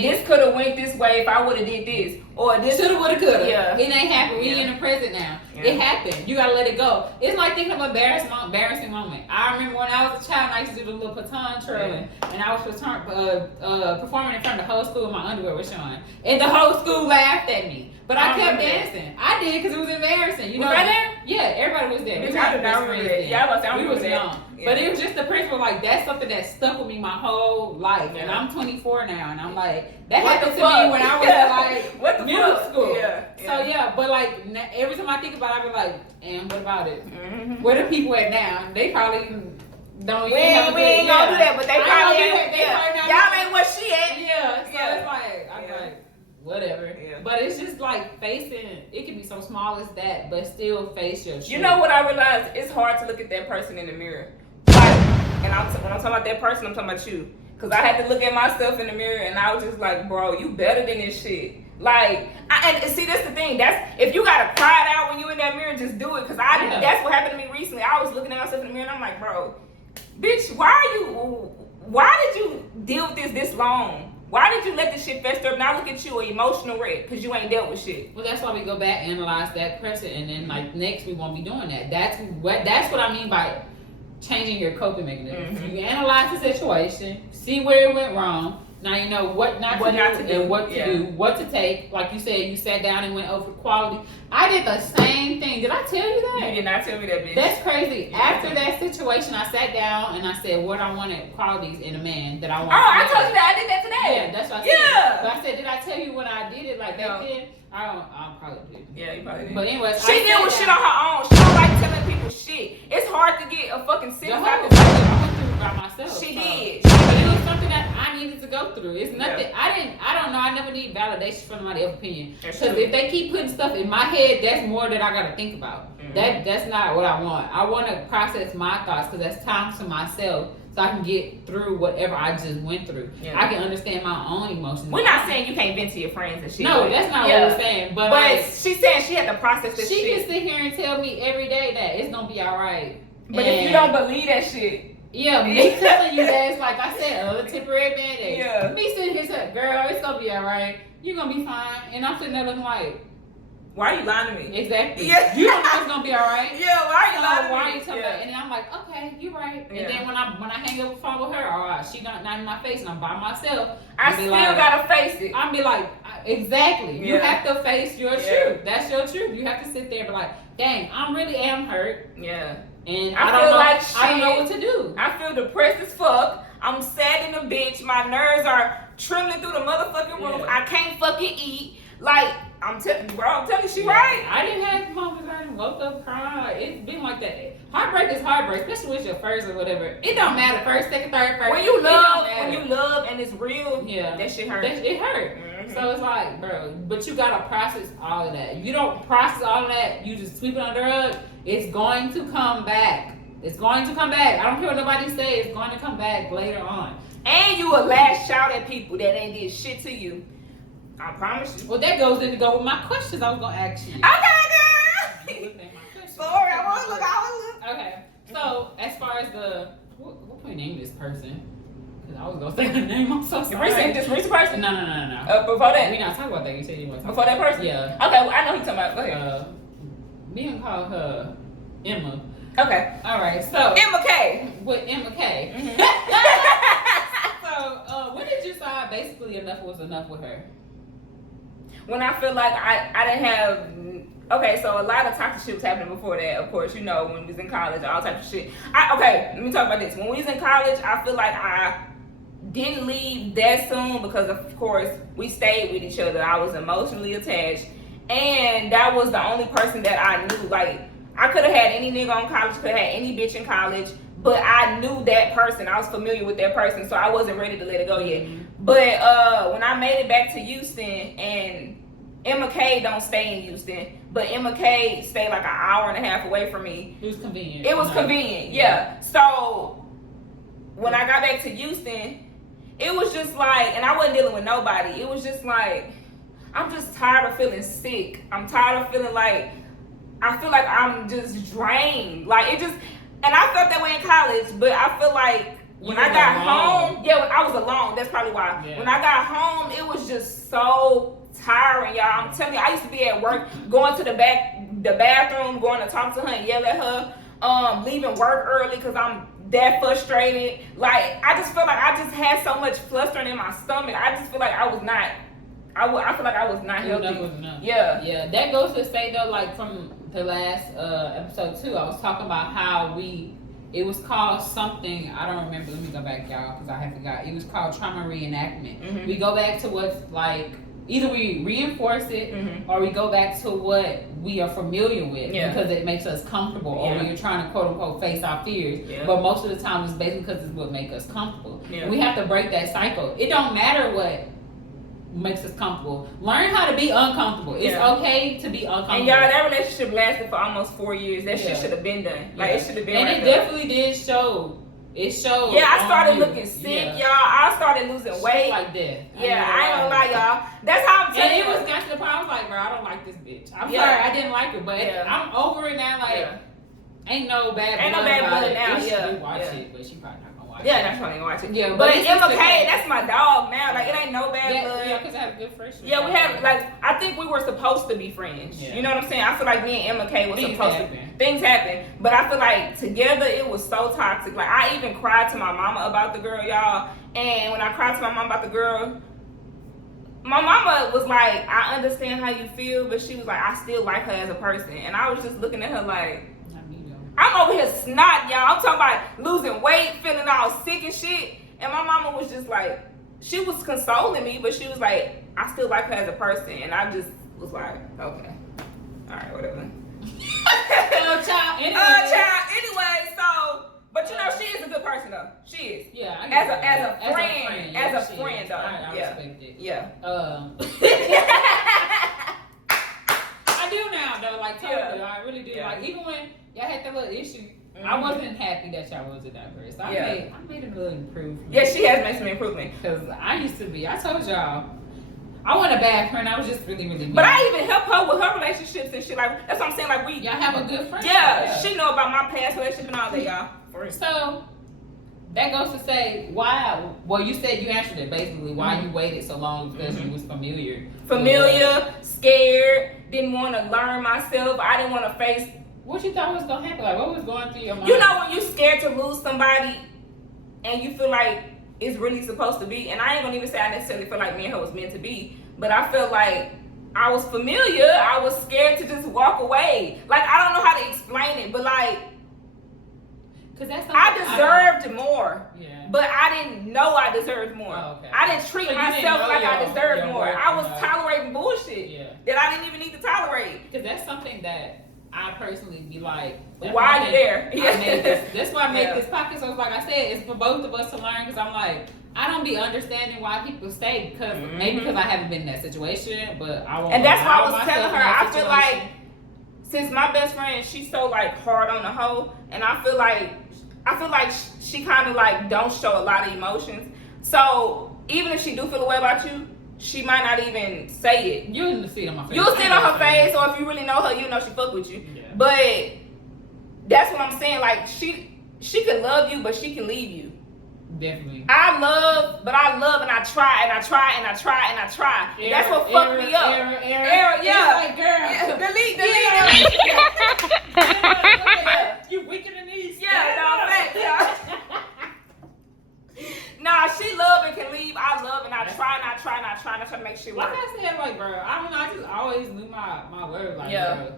this could have went this way if I would have did this, or this shoulda, woulda, coulda. Yeah. It ain't happened. We in the present now. Yeah. It happened. You gotta let it go. It's like thinking of an embarrassing moment. I remember when I was a child, I used to do the little baton twirling, and I was performing in front of the whole school. My underwear was showing, and the whole school laughed at me. But I kept dancing. I did because it was embarrassing. You know, right there? Yeah, everybody was there. Bitch, I did not remember that. Yeah, we was young. Yeah. But it was just the principle, like, that's something that stuck with me my whole life. Yeah. And I'm 24 now, and I'm like, that happened to me when I was in middle school. Yeah. So, but like, every time I think about it, I be like, and what about it? Mm-hmm. Where the people at now? They probably don't even have a good, we ain't gonna do that, but they probably ain't. Y'all ain't where she at. Yeah. So it's like, I'm like, whatever. Yeah. But it's just like facing, it can be so small as that, but still face your truth. You know what I realized? It's hard to look at that person in the mirror. When I'm talking about that person, I'm talking about you. Because I had to look at myself in the mirror and I was just like, bro, you better than this shit. Like, and see, that's the thing. If you gotta cry it out when you in that mirror, just do it. Because that's what happened to me recently. I was looking at myself in the mirror and I'm like, bro, bitch, why did you deal with this long? Why did you let this shit fester up? Now look at you, an emotional wreck, because you ain't dealt with shit. Well, that's why we go back, analyze that person, and then like next we won't be doing that. That's what I mean by changing your coping mechanism. Mm-hmm. You analyze the situation, see where it went wrong. Now you know what not to do and what to do, what to take. Like you said, you sat down and went over quality. I did the same thing. Did I tell you that? You did not tell me that, bitch. That's crazy. After that situation, I sat down and I said what I wanted qualities in a man that I wanted. Oh, I told you that. I did that today. Yeah, that's what I said. Yeah. But I said, did I tell you when I did it like that then? I probably did. Yeah, you probably did. But anyways, she deal with shit on her own. She don't like telling people shit. It's hard to get a fucking sentence out the I went through it by myself. She did. But it was something that I needed to go through. It's nothing. I don't know. I never need validation from somebody else's opinion. Because if they keep putting stuff in my head, that's more that I got to think about. Mm-hmm. That's not what I want. I want to process my thoughts because that's time to myself. So I can get through whatever I just went through. Yeah. I can understand my own emotions. We're not saying you can't vent to your friends and shit. No, that's not what we're saying. But like, she's saying she had to process this shit. She can sit here and tell me every day that it's gonna be alright. But if you don't believe that shit. Yeah, me telling you that it's like I said, a temporary band-aid. Yeah. Me sitting here saying, girl, it's gonna be alright. You're gonna be fine. And I'm sitting there looking like, why are you lying to me? Exactly. Yeah. You don't know it's gonna be alright. Yeah, why are you lying to me? Why are you telling me? And then I'm like, okay, you're right. And then when I hang up the phone with her, she not in my face and I'm by myself, I still gotta face it. I'll be like, exactly. Yeah. You have to face your truth. That's your truth. You have to sit there and be like, dang, I really am hurt. Yeah. And I don't know, like shit. I don't know what to do. I feel depressed as fuck. I'm sad in a bitch. My nerves are trembling through the motherfucking roof. Yeah. I can't fucking eat. Like, I'm telling you, she right. I didn't have moments I didn't woke up crying. It's been like that. Heartbreak is heartbreak, especially when it's your first or whatever. It don't matter, first, second, third, first. When you love and it's real, that shit hurt. It hurt. Mm-hmm. So it's like, bro, but you gotta process all of that. If you don't process all of that, you just sweep it under the rug, it's going to come back. It's going to come back. I don't care what nobody says, it's going to come back later on. And you will lash out at people that ain't did shit to you. I promise you. Well, that goes in to go with my questions I was going to ask you. Okay, girl. Sorry, I want to look. Okay. So, as far as what can we name this person? Because I was going to say her name. I'm so sorry. This recent person? No. Before that? We're not talking about that. You said you want to talk before that person? Yeah. Okay, well, I know who you're talking about. Go ahead. Me and call her Emma. Okay. All right. So, Emma K. With Emma K. Mm-hmm. So, when did you decide basically enough was enough with her? When I feel like I didn't have, okay, so a lot of toxic shit was happening before that, of course, you know, when we was in college, all types of shit. Okay, let me talk about this. When we was in college, I feel like I didn't leave that soon because, of course, we stayed with each other. I was emotionally attached, and that was the only person that I knew. Like, I could have had any nigga on college, could have had any bitch in college, but I knew that person. I was familiar with that person, so I wasn't ready to let it go yet. Mm-hmm. But when I made it back to Houston, and Emma K don't stay in Houston, but Emma K stayed like an hour and a half away from me. It was convenient. It was convenient, yeah. So when I got back to Houston, it was just like, and I wasn't dealing with nobody. It was just like, I'm just tired of feeling sick. I'm tired of feeling like, I feel like I'm just drained. Like, it just, and I felt that way in college, but I feel like, when I got home, when I was alone, that's probably why. Yeah. When I got home, it was just so tiring, y'all. I'm telling you, I used to be at work, going to the bathroom, going to talk to her and yell at her, leaving work early because I'm that frustrated. Like, I just feel like I just had so much flustering in my stomach. I just feel like I was not, I feel like I was not healthy. Enough. Yeah, that goes to say though, like from the last episode 2, I was talking about how it was called something, I don't remember, let me go back, y'all, because I forgot. It was called trauma reenactment. Mm-hmm. We go back to what's like, either we reinforce it, or we go back to what we are familiar with, because it makes us comfortable, or we're trying to quote unquote face our fears, but most of the time it's basically because it's what makes us comfortable. We have to break that cycle. It don't matter what makes us comfortable. Learn how to be uncomfortable. It's okay to be uncomfortable. And y'all, that relationship lasted for almost 4 years. That shit should have been done. Like, it should have been. And it definitely did show. It showed. Yeah, I started looking sick, y'all. I started losing weight. Like that. Yeah, I ain't gonna lie, y'all. That's how I'm telling you. And it was got to the point I was like, bro, I don't like this bitch. I'm sorry, I didn't like her, but I'm over it now. Like, ain't no bad blood now. She watch it, but she probably not. Yeah, that's why I didn't watch it. Yeah, but Emma K, that's my dog now. Like, it ain't no bad blood. Yeah, because I have a good friendship. Yeah, we have, like, I think we were supposed to be friends. Yeah. You know what I'm saying? I feel like me and Emma K were supposed to. Things happen. But I feel like together it was so toxic. Like, I even cried to my mama about the girl, y'all. And when I cried to my mom about the girl, my mama was like, I understand how you feel, but she was like, I still like her as a person. And I was just looking at her like, I'm over here snot, y'all. I'm talking about losing weight, feeling all sick and shit. And my mama was just like, she was consoling me, but she was like, I still like her as a person. And I just was like, okay. All right, whatever. Child. Anyway, so, but you know, she is a good person though. She is. Yeah. As a friend, though. I respect it. Yeah. I do now though, like totally. Yeah. I really do. Yeah. Like even when y'all had that little issue, I wasn't happy that y'all wasn't diverse. I made a little improvement. Yeah, she has made some improvement. Cause I used to be. I told y'all. I wasn't a bad friend. I was just really mean. But I even help her with her relationships and shit. Like that's what I'm saying. Like y'all have a good friend. Yeah, she know about my past relationship and all that, y'all. So that goes to say why. Well, you said you answered it basically. Why you waited so long because you was familiar, scared, didn't want to learn myself. I didn't want to face. What you thought was gonna happen? Like what was going through your mind? You know when you scared to lose somebody, and you feel like it's really supposed to be. And I ain't gonna even say I necessarily feel like me and her was meant to be, but I felt like I was familiar. I was scared to just walk away. Like I don't know how to explain it, but like. Cause that's I deserved more. Yeah. But I didn't know I deserved more. Oh, okay. I didn't treat myself like I deserved more. I was tolerating bullshit that I didn't even need to tolerate. Because that's something that I personally be like, why are you there? That's why I make this podcast. So like I said, it's for both of us to learn. Because I'm like, I don't be understanding why people stay. Because maybe because I haven't been in that situation, but I won't. And that's why I was telling her. I feel like since my best friend, she's so like hard on the hoe, and I feel like she kind of like don't show a lot of emotions. So even if she do feel a way about you, she might not even say it. You'll see it on my face. You'll see it on her face, or if you really know her, you know she fuck with you. Yeah. But that's what I'm saying. Like she can love you, but she can leave you. Definitely. I love, and I try, and I try, and I try, and I try. That's what fucked me up. Error, yeah. Like, girl. Yeah. Delete. You weaker than these. Yeah, no, thanks, y'all. Nah, she love and can leave. I love and I try and I try and I try and I try to make shit work. Like I said, like, bro, I don't know. I just always knew my word. Like, bro,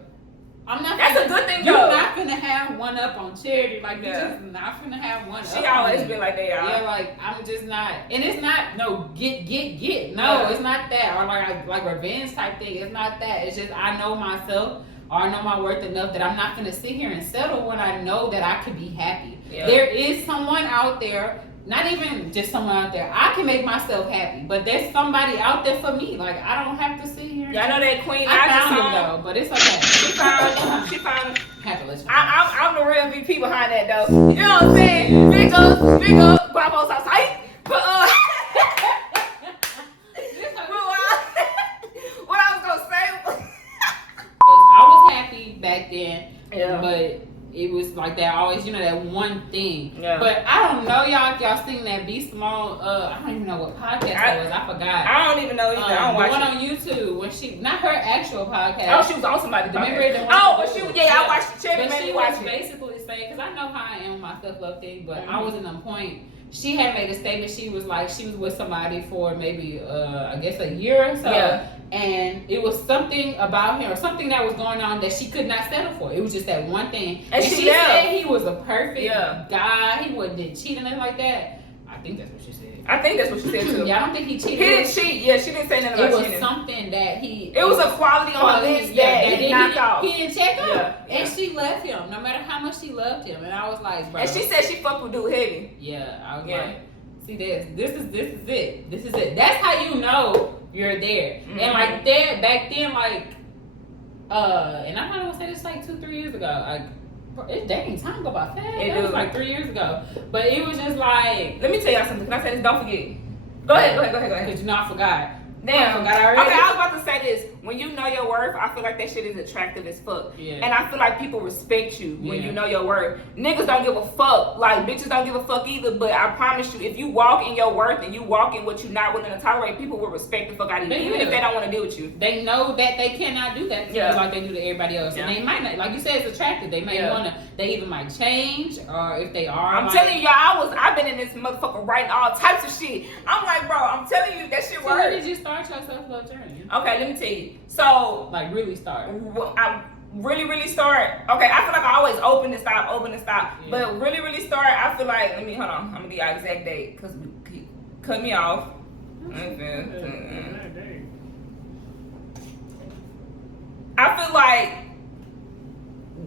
I'm not. That's a good thing, You're though. not gonna have one up on Charity. Like, you're just not gonna have one up. She always been like that, y'all. Yeah, like, I'm just not. And it's not, no, get. No, it's not that. Or like revenge type thing. It's not that. It's just, I know myself. Or I know my worth enough that I'm not gonna sit here and settle when I know that I could be happy. Yeah. There is someone out there. Not even just someone out there. I can make myself happy, but there's somebody out there for me. Like, I don't have to sit here. Yeah, I know that Queen. I found him though, but it's okay. She found him. Have to let you know. I'm the real VP behind that though. You know what I'm saying? Big up, Bravo's outside. But what I was gonna say was I was happy back then. Yeah. But it was like that always, you know, that one thing. Yeah. But I don't know, y'all, if y'all seen that Be Small, I don't even know what podcast that was. I forgot. I don't even know either. I don't watch one it. on YouTube when she, not her actual podcast. Oh, she was on somebody's podcast. I watched the Cherry. But She was it. basically saying, because I know how I am with my self-love thing, but I was in a point. She had made a statement. She was like, she was with somebody for maybe, I guess a year or so. Yeah. And it was something about him or something that was going on that she could not settle for. It was just that one thing. And she said he was a perfect guy. He didn't cheat and anything like that. I think that's what she said. I think that's what she said too. Yeah, I don't think he cheated. He didn't cheat. Yeah, she didn't say nothing about cheating. It was something that he... It was a quality on the list that he knocked off. He didn't check up. Yeah. And she left him, no matter how much she loved him. And I was like, bro. And she said she fucked with dude heavy. Yeah, I was like, see this is it. This is it. That's how you know you're there. Mm-hmm. And like that, back then, like, and I'm not gonna say this like 2-3 years ago. Like, it's dang, time go by fast. It was like 3 years ago. But it was just like, let me tell y'all something. Can I say this? Don't forget. Go ahead. Because you know I forgot. Damn. forgot already. Okay, I was about to say this. When you know your worth, I feel like that shit is attractive as fuck. Yeah. And I feel like people respect you when you know your worth. Niggas don't give a fuck. Like, bitches don't give a fuck either. But I promise you, if you walk in your worth and you walk in what you're not willing to tolerate, people will respect the fuck out of you. Even if they don't want to deal with you. They know that they cannot do that to you like they do to everybody else. And they might not, like you said, it's attractive. They may want to, they either might change, or if they are. I'm telling you, I've been in this motherfucker writing all types of shit. I'm like, bro, I'm telling you, that shit works. So when did you start your self-love journey? Okay, let me tell you. So, like, really start. I really start. Okay, I feel like I always open and stop. Yeah. But really start, I feel like, hold on. I'm gonna give y'all exact date because he cut me off. I feel like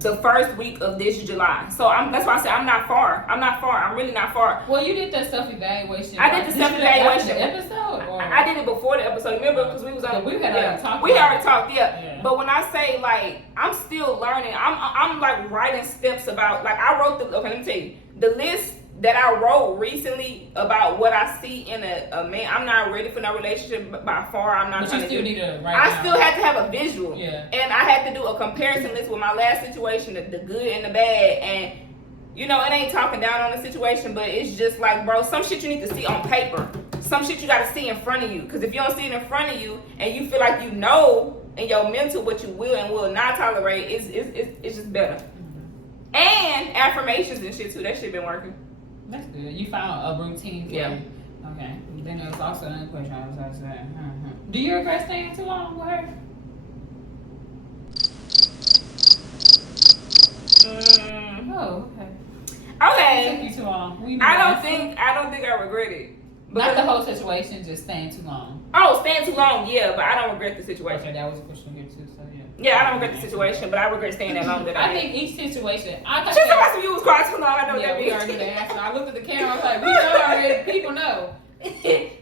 the first week of this July. So that's why I said I'm not far. I'm really not far. Well, you did the self-evaluation. I did the self-evaluation. The episode? Or? I did it before the episode. Remember, because we was on. We had already talked. We already talked. Yeah. But when I say like I'm still learning, I'm like writing steps about like I wrote the. Okay, let me tell you the list that I wrote recently about what I see in a man. I'm not ready for no relationship by far. I'm not. But you still need to write I down. still had to have a visual. Yeah. And I had to do a comparison list with my last situation, the good and the bad. And you know, it ain't talking down on the situation, but it's just like, bro, some shit you need to see on paper. Some shit you gotta see in front of you. Because if you don't see it in front of you and you feel like you know in your mental what you will and will not tolerate, it's just better. Mm-hmm. And affirmations and shit too. That shit been working. That's good. You found a routine for Yeah. you. Okay. Then there was also another question I was about to say. Do you regret staying too long with her? Oh, okay. Okay. It took you too long. I don't think I regret it. Not the whole situation, just staying too long. Oh, staying too long, yeah, but I don't regret the situation. Okay, that was a question here too, so yeah. Yeah, I don't regret the situation, but I regret staying that long. I think each situation. Just about you was quiet too long. I know that we means. already knew the answer. I looked at the camera. I was like, we know already. People know.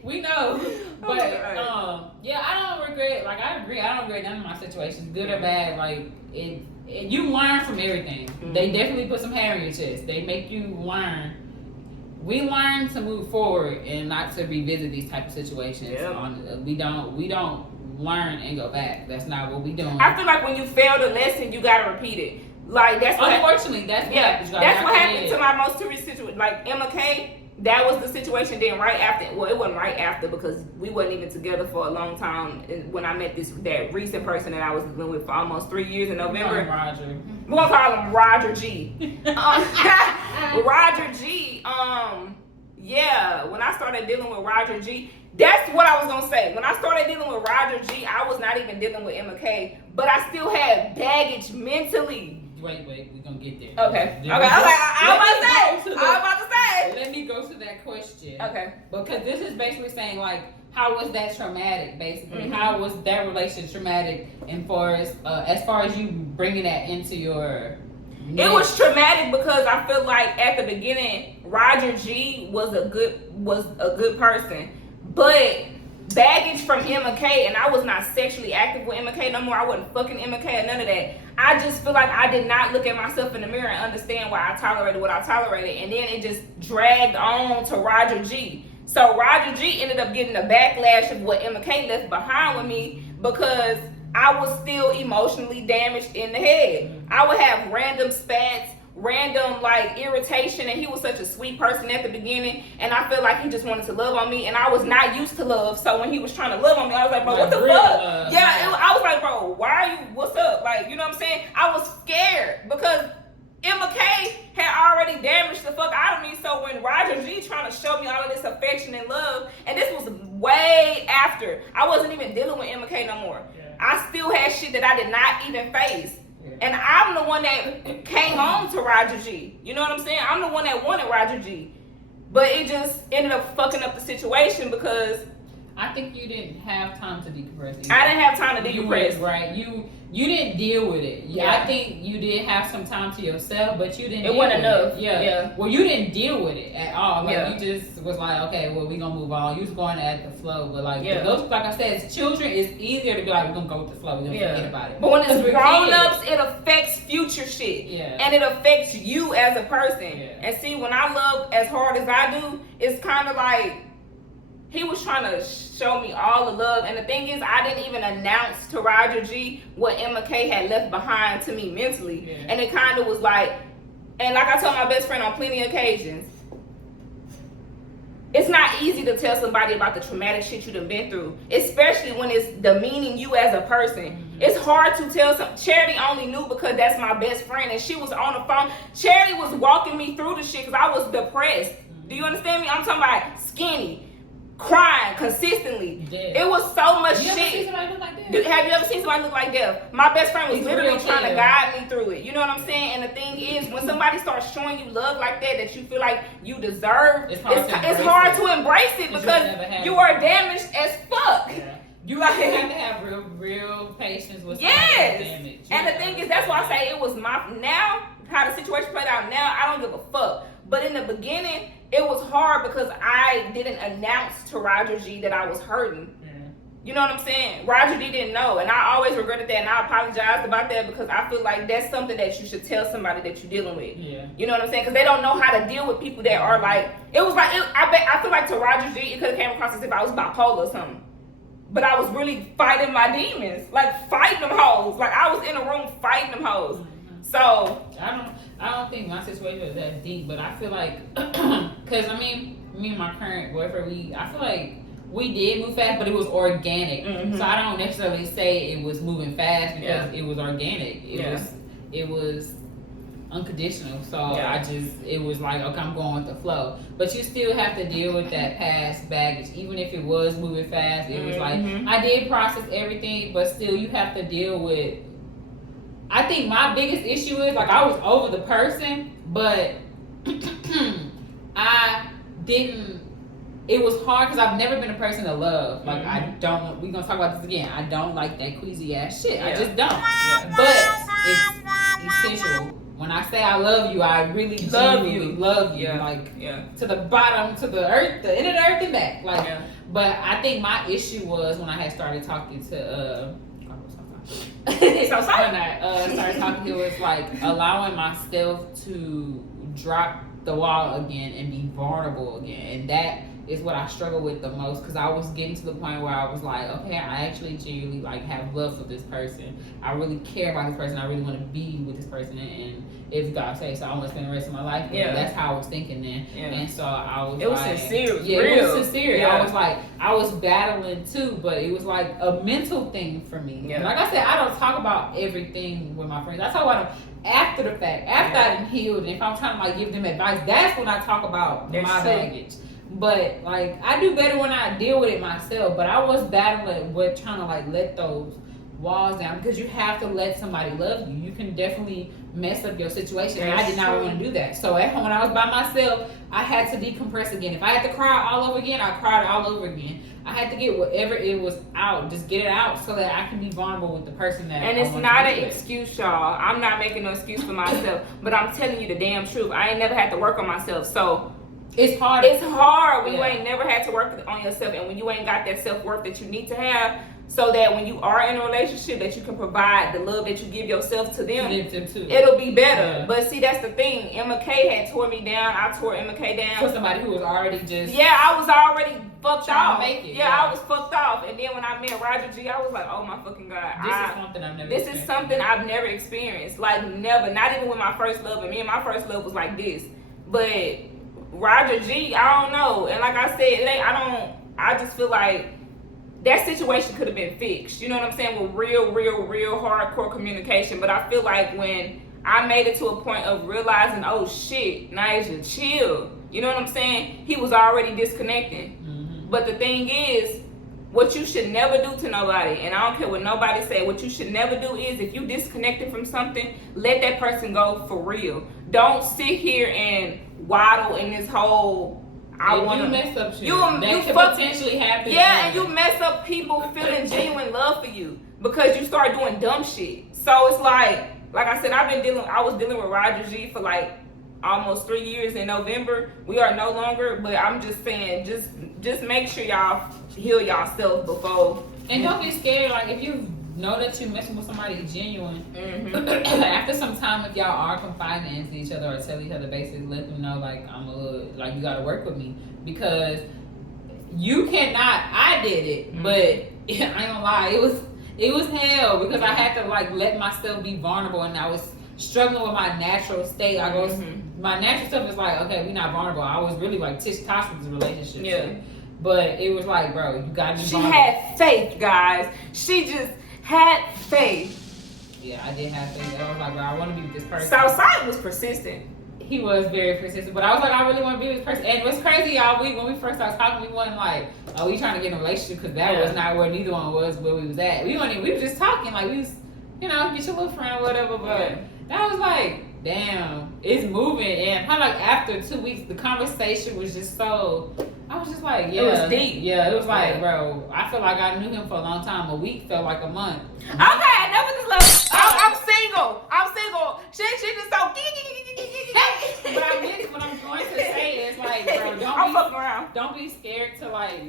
We know. But yeah, I don't regret. Like I agree. I don't regret none of my situations, good or bad. Like you learn from everything. Mm-hmm. They definitely put some hair in your chest. They make you learn. We learn to move forward and not to revisit these type of situations. Yep. We don't learn and go back. That's not what we doing. I feel like when you fail the lesson, you gotta repeat it. Like that's what unfortunately that's what happens. That's what happened to my most serious situation. Like Emma K. That was the situation. Then right after, well, it wasn't right after because we wasn't even together for a long time. And when I met that recent person that I was dealing with for almost 3 years in November, Roger. We're gonna call him Roger G. Roger G. Yeah. When I started dealing with Roger G, that's what I was gonna say. When I started dealing with Roger G, I was not even dealing with Emma K, but I still had baggage mentally. Wait, we're gonna get there. Okay. I was about to say. Let me go to that question. Okay. Because this is basically saying like, how was that traumatic? Basically, mm-hmm. How was that relationship traumatic? And as far as you bringing that into your. It was traumatic because I feel like at the beginning, Roger G was a good person, but baggage from Emma K, and I was not sexually active with Emma K no more. I wasn't fucking Emma K or none of that. I just feel like I did not look at myself in the mirror and understand why I tolerated what I tolerated, and then it just dragged on to Roger G. So Roger G ended up getting a backlash of what Emma K left behind with me because I was still emotionally damaged in the head. I would have random spats, random like irritation, and he was such a sweet person at the beginning, and I felt like he just wanted to love on me, and I was not used to love. So when he was trying to love on me, I was like, bro, what the fuck? I was like, bro, why are you, what's up? Like, you know what I'm saying? I was scared because Emma K had already damaged the fuck out of me. So when Roger G trying to show me all of this affection and love, and this was way after, I wasn't even dealing with Emma K no more. Yeah. I still had shit that I did not even face. Yeah. And I'm the one that came home to Roger G. You know what I'm saying? I'm the one that wanted Roger G. But it just ended up fucking up the situation because I think you didn't have time to decompress. I didn't have time to decompress. Right. You didn't deal with it. Yeah. I think you did have some time to yourself, but you didn't. It wasn't enough. Yeah. Well, you didn't deal with it at all. Like you just was like, okay, well, we gonna move on. You was going at the flow, but like those, like I said, as children, it's easier to be like, we're gonna go with the flow. We're gonna forget about it. But when it's grown-ups, it affects future shit. Yeah. And it affects you as a person. Yeah. And see, when I love as hard as I do, it's kind of like he was trying to show me all the love. And the thing is, I didn't even announce to Roger G what Emma K had left behind to me mentally. Yeah. And it kind of was like, and like I told my best friend on plenty of occasions, it's not easy to tell somebody about the traumatic shit you done been through, especially when it's demeaning you as a person. Mm-hmm. It's hard to tell Charity only knew because that's my best friend, and she was on the phone. Charity was walking me through the shit because I was depressed. Do you understand me? I'm talking about skinny, crying consistently. Yeah. It was so much You ever shit. seen somebody look like that? Have you ever seen somebody look like death? My best friend was He's literally real trying to kid. guide me through it. You know what I'm saying? And the thing is, when somebody starts showing you love like that you feel like you deserve, It's it's hard hard to to embrace it Because because you never had you it. are damaged as fuck. Yeah. You have to have real patience with somebody Yes. damage. And the thing is, that's why I say it was now, how the situation played out now, I don't give a fuck. But in the beginning, it was hard because I didn't announce to Roger G that I was hurting. Yeah. You know what I'm saying? Roger D didn't know, and I always regretted that, and I apologized about that because I feel like that's something that you should tell somebody that you're dealing with. Yeah. You know what I'm saying? Because they don't know how to deal with people that are like, it was like, I feel like to Roger G, it could have came across as if I was bipolar or something. But I was really fighting my demons, like fighting them hoes. Like I was in a room fighting them hoes. Mm-hmm. So I don't think my situation was that deep, but I feel like, cause I mean, me and my current boyfriend, I feel like we did move fast, but it was organic. Mhm. So I don't necessarily say it was moving fast because Yeah. it was organic. It was unconditional. So Yeah. it was like, okay, I'm going with the flow. But you still have to deal with that past baggage, even if it was moving fast. It was like Mhm. I did process everything, but still you have to deal with. I think my biggest issue is like I was over the person, but I didn't. It was hard because I've never been a person to love. Like I don't. We're gonna talk about this again. I don't like that queasy ass shit. I Yeah. just don't. Yeah. But it's essential. When I say I love you, I really genuinely love you. Like yeah. to the bottom, to the earth, the end of the earth and back. Like, Yeah. but I think my issue was when I had started talking to So when I started talking to, it was like allowing myself to drop the wall again and be vulnerable again, and that is what I struggle with the most because I was getting to the point where I was like, okay, I actually genuinely like have love for this person. I really care about this person. I really want to be with this person, and if God says so, I want to spend the rest of my life with them. Yeah. That's how I was thinking then. Yeah. And so I was It was like, sincere. It was yeah, real. it was sincere. Yeah. I was like, I was battling too, but it was like a mental thing for me. Yeah. Like I said, I don't talk about everything with my friends. I talk about them after the fact, after Yeah. I've healed, and if I'm trying to like give them advice, that's when I talk about That's my true. baggage. But like I do better when I deal with it myself. But I was battling with trying to like let those walls down because you have to let somebody love you. You can definitely mess up your situation. And I That's did not true. want to do that. So at home, when I was by myself, I had to decompress again. If I had to cry all over again, I cried all over again. I had to get whatever it was out, just get it out so that I can be vulnerable with the person that. And I it's want not to an be with. excuse, y'all. I'm not making no excuse for myself, but I'm telling you the damn truth. I ain't never had to work on myself, so It's hard. it's hard when you Yeah. ain't never had to work on yourself, and when you ain't got that self-worth that you need to have, so that when you are in a relationship that you can provide the love that you give yourself to them, too. it'll be better. Yeah. But see, that's the thing. Emma K had tore me down. I tore Emma K down. For somebody who was already just Yeah, I was already fucked Trying to off. make it, yeah, yeah. I was fucked off. And then when I met Roger G, I was like, oh my fucking God. This is something I've never. This is experienced. something I've never experienced. Like, never. Not even with my first love. And me and my first love was like this. But Roger G, I don't know. And like I said, I just feel like that situation could have been fixed. You know what I'm saying? With real hardcore communication. But I feel like when I made it to a point of realizing, oh shit, Nyjah, chill. You know what I'm saying? He was already disconnecting. Mm-hmm. But the thing is, what you should never do to nobody, and I don't care what nobody say, what you should never do is if you disconnected from something, let that person go for real. Don't sit here and waddle in this whole You mess up shit. You That could fuck- potentially happen. Yeah, and you mess up people feeling genuine love for you because you start doing dumb shit. So it's like I said, I was dealing with Roger G for like almost 3 years in November. We are no longer, but I'm just saying, just make sure y'all heal yourself before. And don't be scared. Like if you know that you're messing with somebody genuine, Mm-hmm. after some time, if y'all are confiding into each other or tell each other basically, let them know like I'm a little like you got to work with me because you cannot. I did it, but I ain't gonna lie, it was hell because I had to like let myself be vulnerable, and I was struggling with my natural state. I go, my natural stuff is like, okay, we're not vulnerable. I was really like tish tosh with the relationship. Yeah. But it was like, bro, you gotta be She vulnerable. had faith, guys. She just had faith. Yeah, I did have faith. I was like, bro, I want to be with this person. Southside was persistent. He was very persistent, but I was like, I really want to be with this person. And what's crazy, y'all, when we first started talking, we wasn't like, oh, we trying to get in a relationship, because that was not where neither one was where we was at. We were just talking, like, we was, you know, get your little friend or whatever, but that was like, damn, it's moving. And probably like after 2 weeks, the conversation was just so, I was just like, yeah. It was deep. Yeah, it was like, bro, I feel like I knew him for a long time. A week felt like a month. Okay, that was just love. I'm single. She just so. But I meant what I'm going to say is like, bro, don't be scared to like,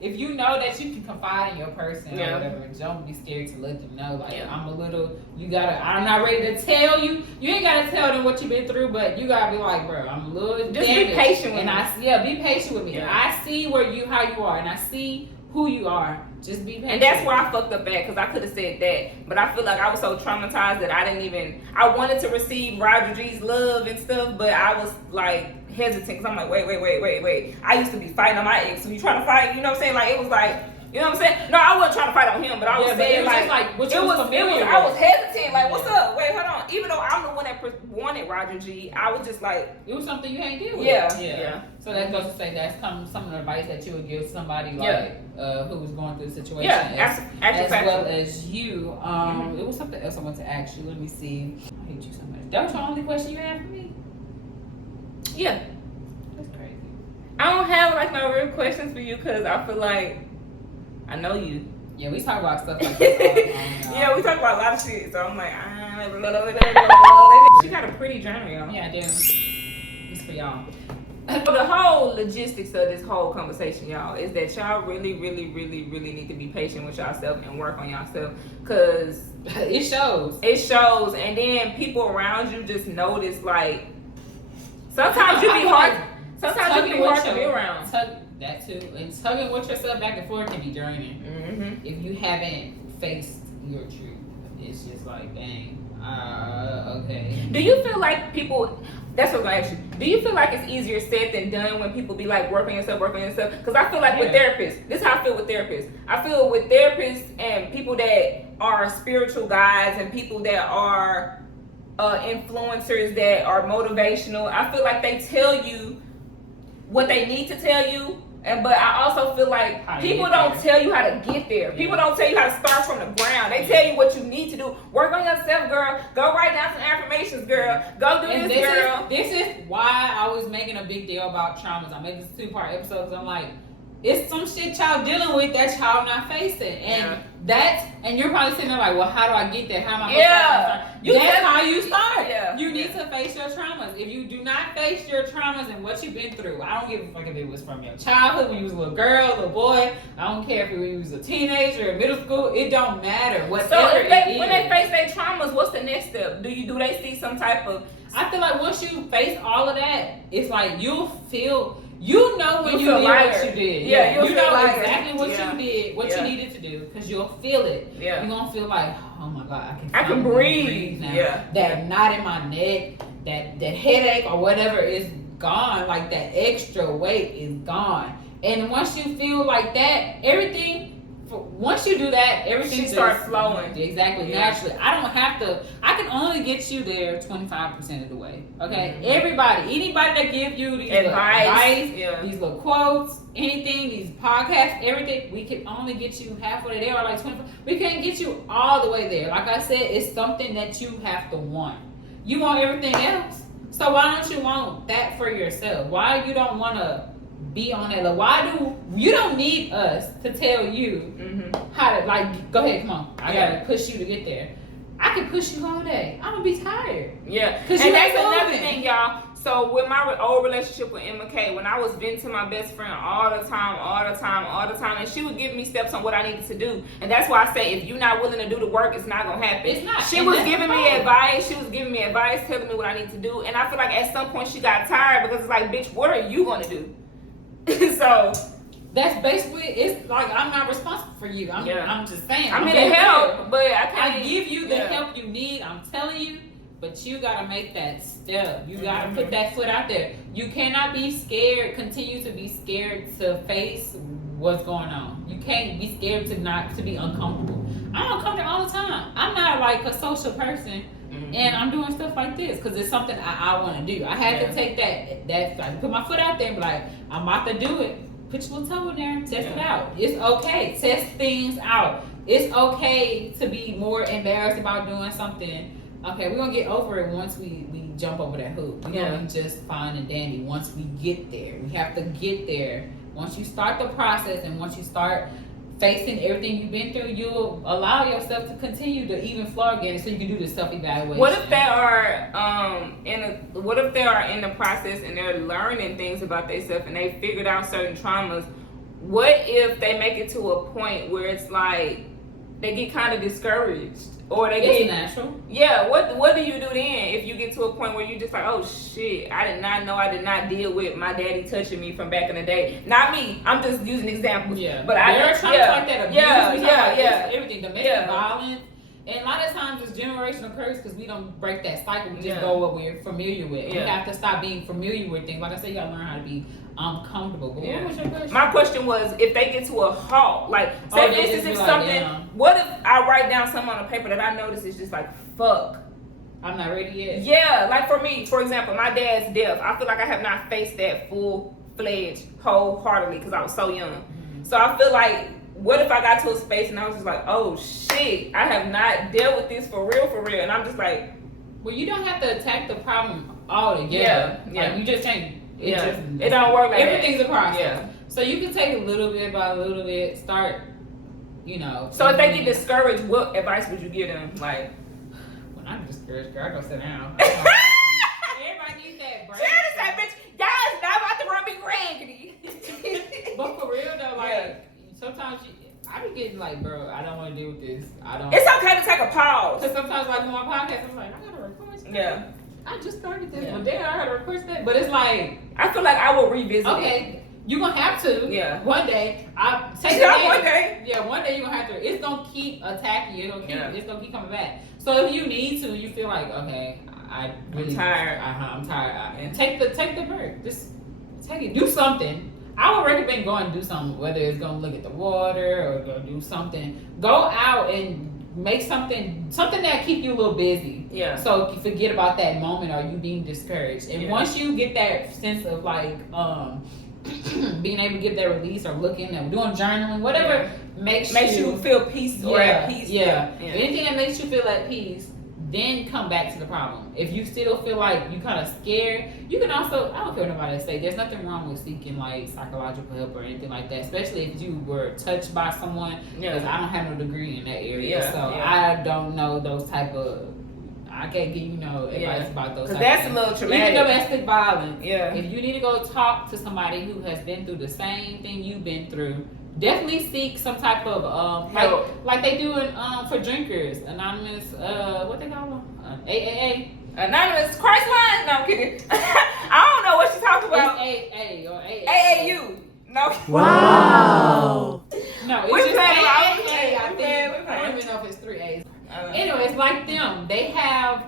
if you know that you can confide in your person or whatever, don't be scared to let them know. Like, I'm not ready to tell you. You ain't gotta tell them what you've been through, but you gotta be like, bro, I'm a little just damaged. be patient with me. Be patient with me. Yeah. I see how you are, and I see who you are. Just be patient. And that's where I fucked up at, because I could have said that, but I feel like I was so traumatized that I wanted to receive Roger G's love and stuff, but I was like hesitant, because I'm like, wait. I used to be fighting on my ex. So you trying to fight, you know what I'm saying? Like, it was like, you know what I'm saying? No, I wasn't trying to fight on him, but I was saying like what you was familiar with. I was hesitant, like, what's up? Wait, hold on. Even though I'm the one that wanted Roger G, I was just like, it was something you ain't deal with. Yeah. So that goes to say that's some of the advice that you would give somebody like who was going through the situation. Yeah, as well as you. It was something else I want to ask you. Let me see. I hate you so much. That was the only question you had for me? Yeah. That's crazy. I don't have like no real questions for you, because I feel like I know you. Yeah, we talk about stuff like this all the time. Yeah, we talk about a lot of shit. So I'm like, she got a pretty journal, y'all. Yeah, I do. It's for y'all. But the whole logistics of this whole conversation, y'all, is that y'all really need to be patient with yourself and work on yourself, because it shows. And then people around you just notice, like, sometimes you be hard to be around. That too. And tugging with yourself back and forth can be draining. Mm-hmm. If you haven't faced your truth, it's just like, dang, okay. Do you feel like people, that's what I'm gonna ask you, do you feel like it's easier said than done when people be like, work on yourself? Because I feel like with therapists, this is how I feel with therapists. I feel with therapists and people that are spiritual guides and people that are influencers that are motivational, I feel like they tell you what they need to tell you. But I also feel like people don't tell you how to get there. People don't tell you how to start from the ground. They tell you what you need to do. Work on yourself, girl. Go write down some affirmations, girl. Go do this, girl. This is why I was making a big deal about traumas. I made this 2-part episode because I'm like, it's some shit y'all dealing with that y'all not facing. And and you're probably sitting there like, well, how do I get there? How am I going to start? That's how you start. Yeah. You need to face your traumas. If you do not face your traumas and what you've been through, I don't give a fuck if it was from your childhood, when you was a little girl, little boy. I don't care if you was a teenager or middle school. It don't matter. When they face their traumas, what's the next step? Do they see some type of... I feel like once you face all of that, it's like you'll feel... You know when you did what you did. Yeah, you know exactly what you did, what you needed to do, because you'll feel it. Yeah. You're going to feel like, oh my God, I can breathe now. Yeah. That knot in my neck, that headache or whatever is gone. Like that extra weight is gone. And once you feel like that, once you do that, everything starts flowing. Exactly, naturally. I can only get you there 25% of the way. Okay? Mm-hmm. Anybody that give you these advice, these little quotes, anything, these podcasts, everything, we can only get you halfway there, or like 25. We can't get you all the way there. Like I said, it's something that you have to want. You want everything else. So why don't you want that for yourself? Why you don't want to be on that? Like, you don't need us to tell you how to, like, go ahead, come on. I gotta push you to get there. I can push you all day. I'm gonna be tired. Yeah. And that's another thing, y'all. So with my old relationship with Emma K, when I was venting to my best friend all the time, and she would give me steps on what I needed to do. And that's why I say, if you're not willing to do the work, it's not gonna happen. It's not. She was giving me advice. Telling me what I need to do. And I feel like at some point she got tired, because it's like, bitch, what are you gonna do? So That's basically, it's like, I'm not responsible for you. I'm just saying. I'm here to help, but I give you the help you need. I'm telling you, but you gotta make that step. You gotta put that foot out there. You cannot be scared. Continue to be scared to face what's going on. You can't be scared to be uncomfortable. I'm uncomfortable all the time. I'm not like a social person, and I'm doing stuff like this because it's something I want to do. I had to take that put my foot out there and be like, I'm about to do it. Put your little toe in there, test it out. It's okay. Test things out. It's okay to be more embarrassed about doing something. Okay, we're gonna get over it once we jump over that hoop. We're gonna be just fine and dandy once we get there. We have to get there. Once you start the process and once you start facing everything you've been through, you'll allow yourself to continue to even flow again, so you can do the self-evaluation. What if they are in the process and they're learning things about themselves and they figured out certain traumas? What if they make it to a point where it's like they get kind of discouraged? Or they it's get natural. Yeah, what do you do then if you get to a point where you just like, oh shit, I did not know I did not deal with my daddy touching me from back in the day. Not me. I'm just using examples. Yeah. But there are times like that. Abuse, everything, domestic violence. And a lot of times it's generational curse because we don't break that cycle. We just go what we're familiar with. We have to stop being familiar with things. Like I said, you gotta learn how to be comfortable. But what was your question? My question was, if they get to a halt, like say for instance, if something, what if I write down something on a paper that I notice is just like, fuck, I'm not ready yet. Yeah, like for me, for example, my dad's death. I feel like I have not faced that full-fledged, wholeheartedly because I was so young. Mm-hmm. So I feel like, what if I got to a space and I was just like, oh shit, I have not dealt with this for real, and I'm just like, well, you don't have to attack the problem all together. Yeah. Like, you just can't. It don't work like everything's that. a process. Yeah. So you can take a little bit by little bit, start, So if they get discouraged, what advice would you give them? Like, when I'm discouraged, girl, I go sit down. Everybody needs that break. Janice said, bitch, y'all is not about to run me raggedy. But for real though, like, sometimes I be getting like, bro, I don't want to deal with this. It's okay to take a pause. Because sometimes, like, on my podcast, I'm like, I gotta record that. Yeah. I just started this. Well, damn, I gotta record that. But it's like, I feel like I will revisit it. Okay, you're gonna have to. Yeah. One day. One day. Yeah, one day you're gonna have to. It's gonna keep attacking you. It's gonna keep coming back. So if you need to, you feel like, okay, I'm tired. I'm tired. Take the break. Just take it. Do something. I would recommend going and do something, whether it's going to look at the water or go do something. Go out and make something that keep you a little busy. Yeah. So you forget about that moment or you being discouraged. And once you get that sense of like being able to get that release or looking and doing journaling, whatever makes you feel peace or at peace. Yeah. Anything that makes you feel at peace, then come back to the problem. If you still feel like you kind of scared, you can also, I don't care what nobody say, there's nothing wrong with seeking like psychological help or anything like that, especially if you were touched by someone, because I don't have no degree in that area, I don't know those type of, I can't give you no advice about those type of things. That's a little traumatic. Even domestic violence. Yeah. If you need to go talk to somebody who has been through the same thing you've been through, definitely seek some type of help, like they do in for drinkers, anonymous. What they call them? AAA. Anonymous Christ line? No, I'm kidding. I don't know what she's talking about. It's AA or AAU. No. Wow. No, it's just AAA. I think. I don't even know if it's 3 A's. Anyway, it's like them. They have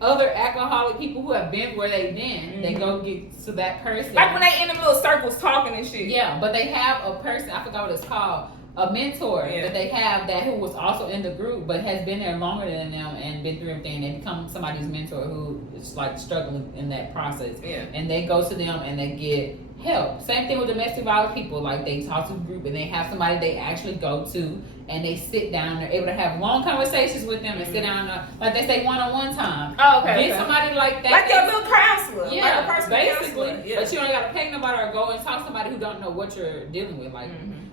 other alcoholic people who have been where they've been. Mm-hmm. They go get to that person. Like when they in the little circles talking and shit. Yeah, but they have a person, I forgot what it's called, a mentor that they have that who was also in the group but has been there longer than them and been through everything. They become somebody's mentor who is like struggling in that process. Yeah. And they go to them and they get help. Same thing with domestic violence people. Like they talk to a group and they have somebody they actually go to and they sit down. They're able to have long conversations with them and sit down, like they say, one-on-one time. Oh, okay. Get somebody like that. Like your little counselor. Yeah, like a personal basically. Counselor. Yeah. But you don't got to pay nobody or go and talk to somebody who don't know what you're dealing with. Like,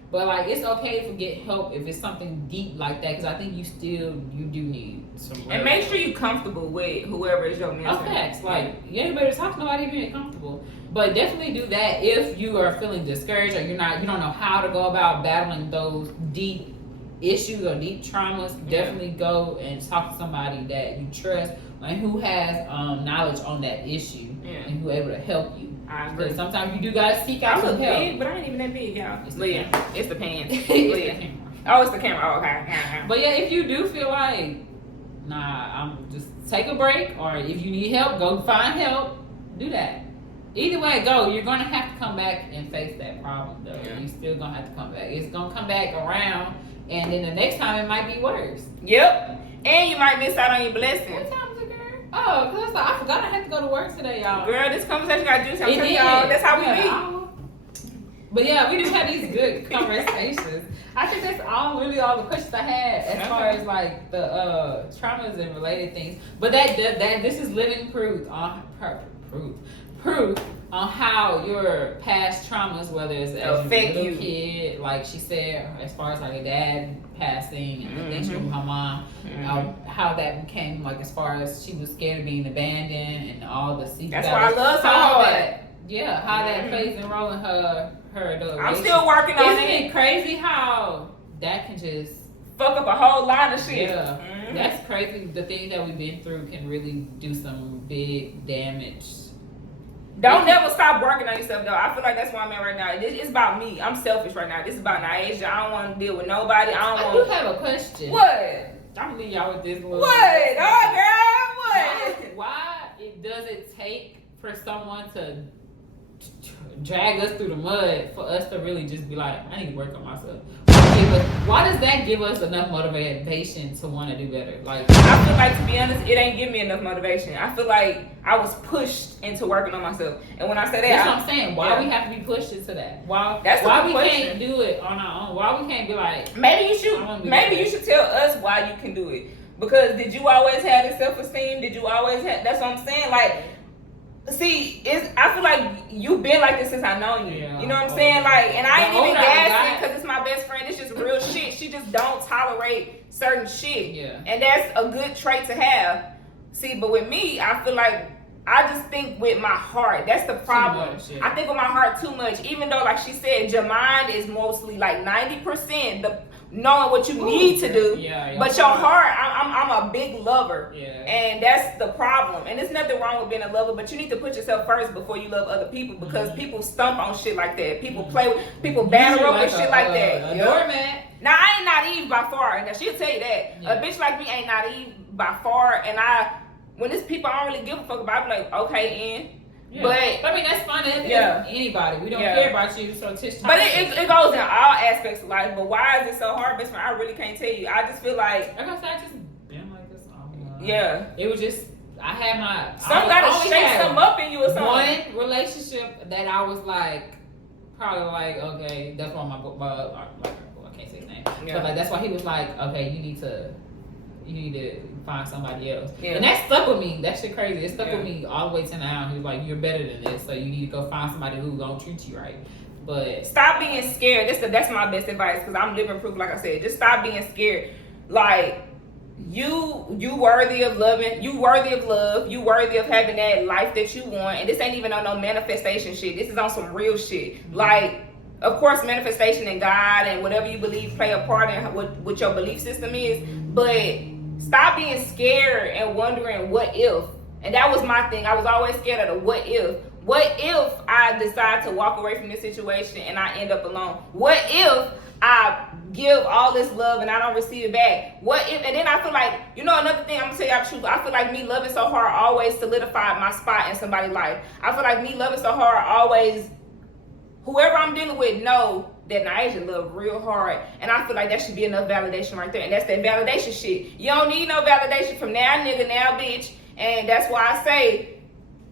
but like it's okay to get help if it's something deep like that, because I think you do need some. And make sure you're comfortable with whoever is your mentor. Okay, like you ain't better talk to nobody if you ain't comfortable. But definitely do that if you are feeling discouraged or you don't know how to go about battling those deep issues or deep traumas, definitely go and talk to somebody that you trust and who has knowledge on that issue and who able to help you. I agree. Because sometimes you do gotta seek out I some look help. big, but I ain't even that big, y'all. It's the Leah, camera. it's the pants. It's Leah. the camera. Oh, it's the camera. Oh, okay. But yeah, if you do feel like, nah, I'm just take a break, or if you need help, go find help. Do that. Either way it go, you're gonna have to come back and face that problem though. Yeah. You still gonna have to come back. It's gonna come back around, and then the next time it might be worse. Yep. And you might miss out on your blessing. What time is it, girl? Oh, cause I forgot I had to go to work today, y'all. Girl, this conversation got juicy. I'm It telling did. y'all, that's how we Yeah, be. But yeah, we just had these good conversations. I think that's all the questions I had as far as like the traumas and related things. But that this is living proof on how your past traumas, whether it's as a Affect little you. kid, like she said, as far as like a dad passing and the things with her mom, how that became like as far as she was scared of being abandoned and all the secrets. That's why I love so how hard. how that plays a role in her adult I'm relationship. still working on Isn't it. it crazy how that can just Fuck up a whole lot of shit. yeah. Mhm. That's crazy. The things that we've been through can really do some big damage. Don't never stop working on yourself, though. I feel like that's where I'm at right now. It's about me. I'm selfish right now. This is about Naisha. I don't want to deal with nobody. I do have a question. What? I'm gonna leave y'all with this little. What? Oh, girl, what? Why does it take for someone to drag us through the mud for us to really just be like, I need to work on myself? Why does that give us enough motivation to want to do better? Like, I feel like, to be honest, it ain't give me enough motivation. I feel like I was pushed into working on myself. And when I say that, that's what I'm saying. Why yeah. we have to be pushed into that? Why That's a why good we question. can't do it on our own? Why we can't be like, maybe you I wanna should be maybe better. you should tell us why you can do it. Because did you always have this self-esteem? Did you always have, that's what I'm saying? Like, see, I feel like you've been like this since I known you. Yeah. You know what I'm saying? Like, and I ain't The even older I gassing got- because it's my best friend. It's just real shit. She just don't tolerate certain shit. Yeah. And that's a good trait to have. See, but with me, I feel like I just think with my heart. That's the problem. much, yeah. I think with my heart too much. Even though, like she said, your mind is mostly like 90% the knowing what you need to do. Yeah, But your heart, I'm a big lover. Yeah. And that's the problem. And there's nothing wrong with being a lover, but you need to put yourself first before you love other people, because people stump on shit like that. People play with, people banter up and shit like that. A Yup. doormat. Now, I ain't naive by far. Now, she'll tell you that. Yeah. A bitch like me ain't naive by far. And when it's people I don't really give a fuck about, I be like, okay, Ian. Yeah. But I mean, that's fine. It's Yeah. anybody. We don't Yeah. care about you, so it's But it goes in all aspects of life. But why is it so hard, best friend? I really can't tell you. I just feel like, Like I said, I just been like this all my life. yeah. It was just, I had my. Some I gotta only shake had something up in you or something. One relationship that I was like, probably like, okay, that's why I can't say his name. Yeah. But like, that's why he was like, okay, you need to find somebody else. Yeah. And that stuck with me. That shit crazy. It stuck Yeah. with me all the way to now. He was like, you're better than this, so you need to go find somebody who gonna treat you right. But Stop being scared. That's my best advice, because I'm living proof, like I said. Just stop being scared. Like, you worthy of loving, you worthy of love, you worthy of having that life that you want. And this ain't even on no manifestation shit. This is on some real shit. Like, of course, manifestation and God and whatever you believe play a part in what your belief system is. But stop being scared and wondering what if. And that was my thing. I was always scared of the what if. What if I decide to walk away from this situation and I end up alone? What if I give all this love and I don't receive it back? What if? And then I feel like, another thing, I'm gonna tell y'all the truth. I feel like me loving so hard always solidified my spot in somebody's life. I feel like me loving so hard always, whoever I'm dealing with know that Naisha love real hard. And I feel like that should be enough validation right there. And that's that validation shit. You don't need no validation from now nigga, now bitch. And that's why I say,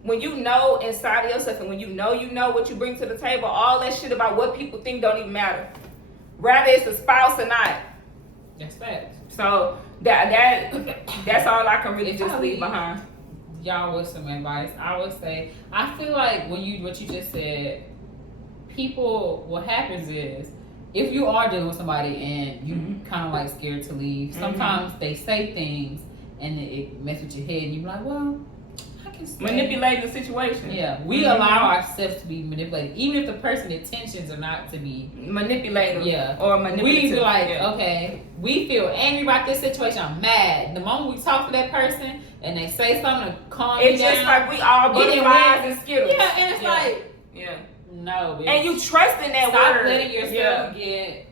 when you know inside of yourself and when you know what you bring to the table, all that shit about what people think don't even matter. Rather it's a spouse or not. that's facts. So that's all I can really If just I leave leave- behind. Y'all with some advice, I would say, I feel like what you just said, what happens is, if you are dealing with somebody and you kind of like scared to leave, sometimes they say things and it messes with your head and you're like, well, I can say manipulating the situation. Yeah, we allow ourselves to be manipulated, even if the person's intentions are not to be manipulative. Yeah, or manipulative. We be like, okay, we feel angry about this situation. I'm mad. The moment we talk to that person and they say something to calm me down, it's just like we all butterflies and Skittles. Yeah, and it's like, no, bitch. And you trust in that Stop word. letting yourself get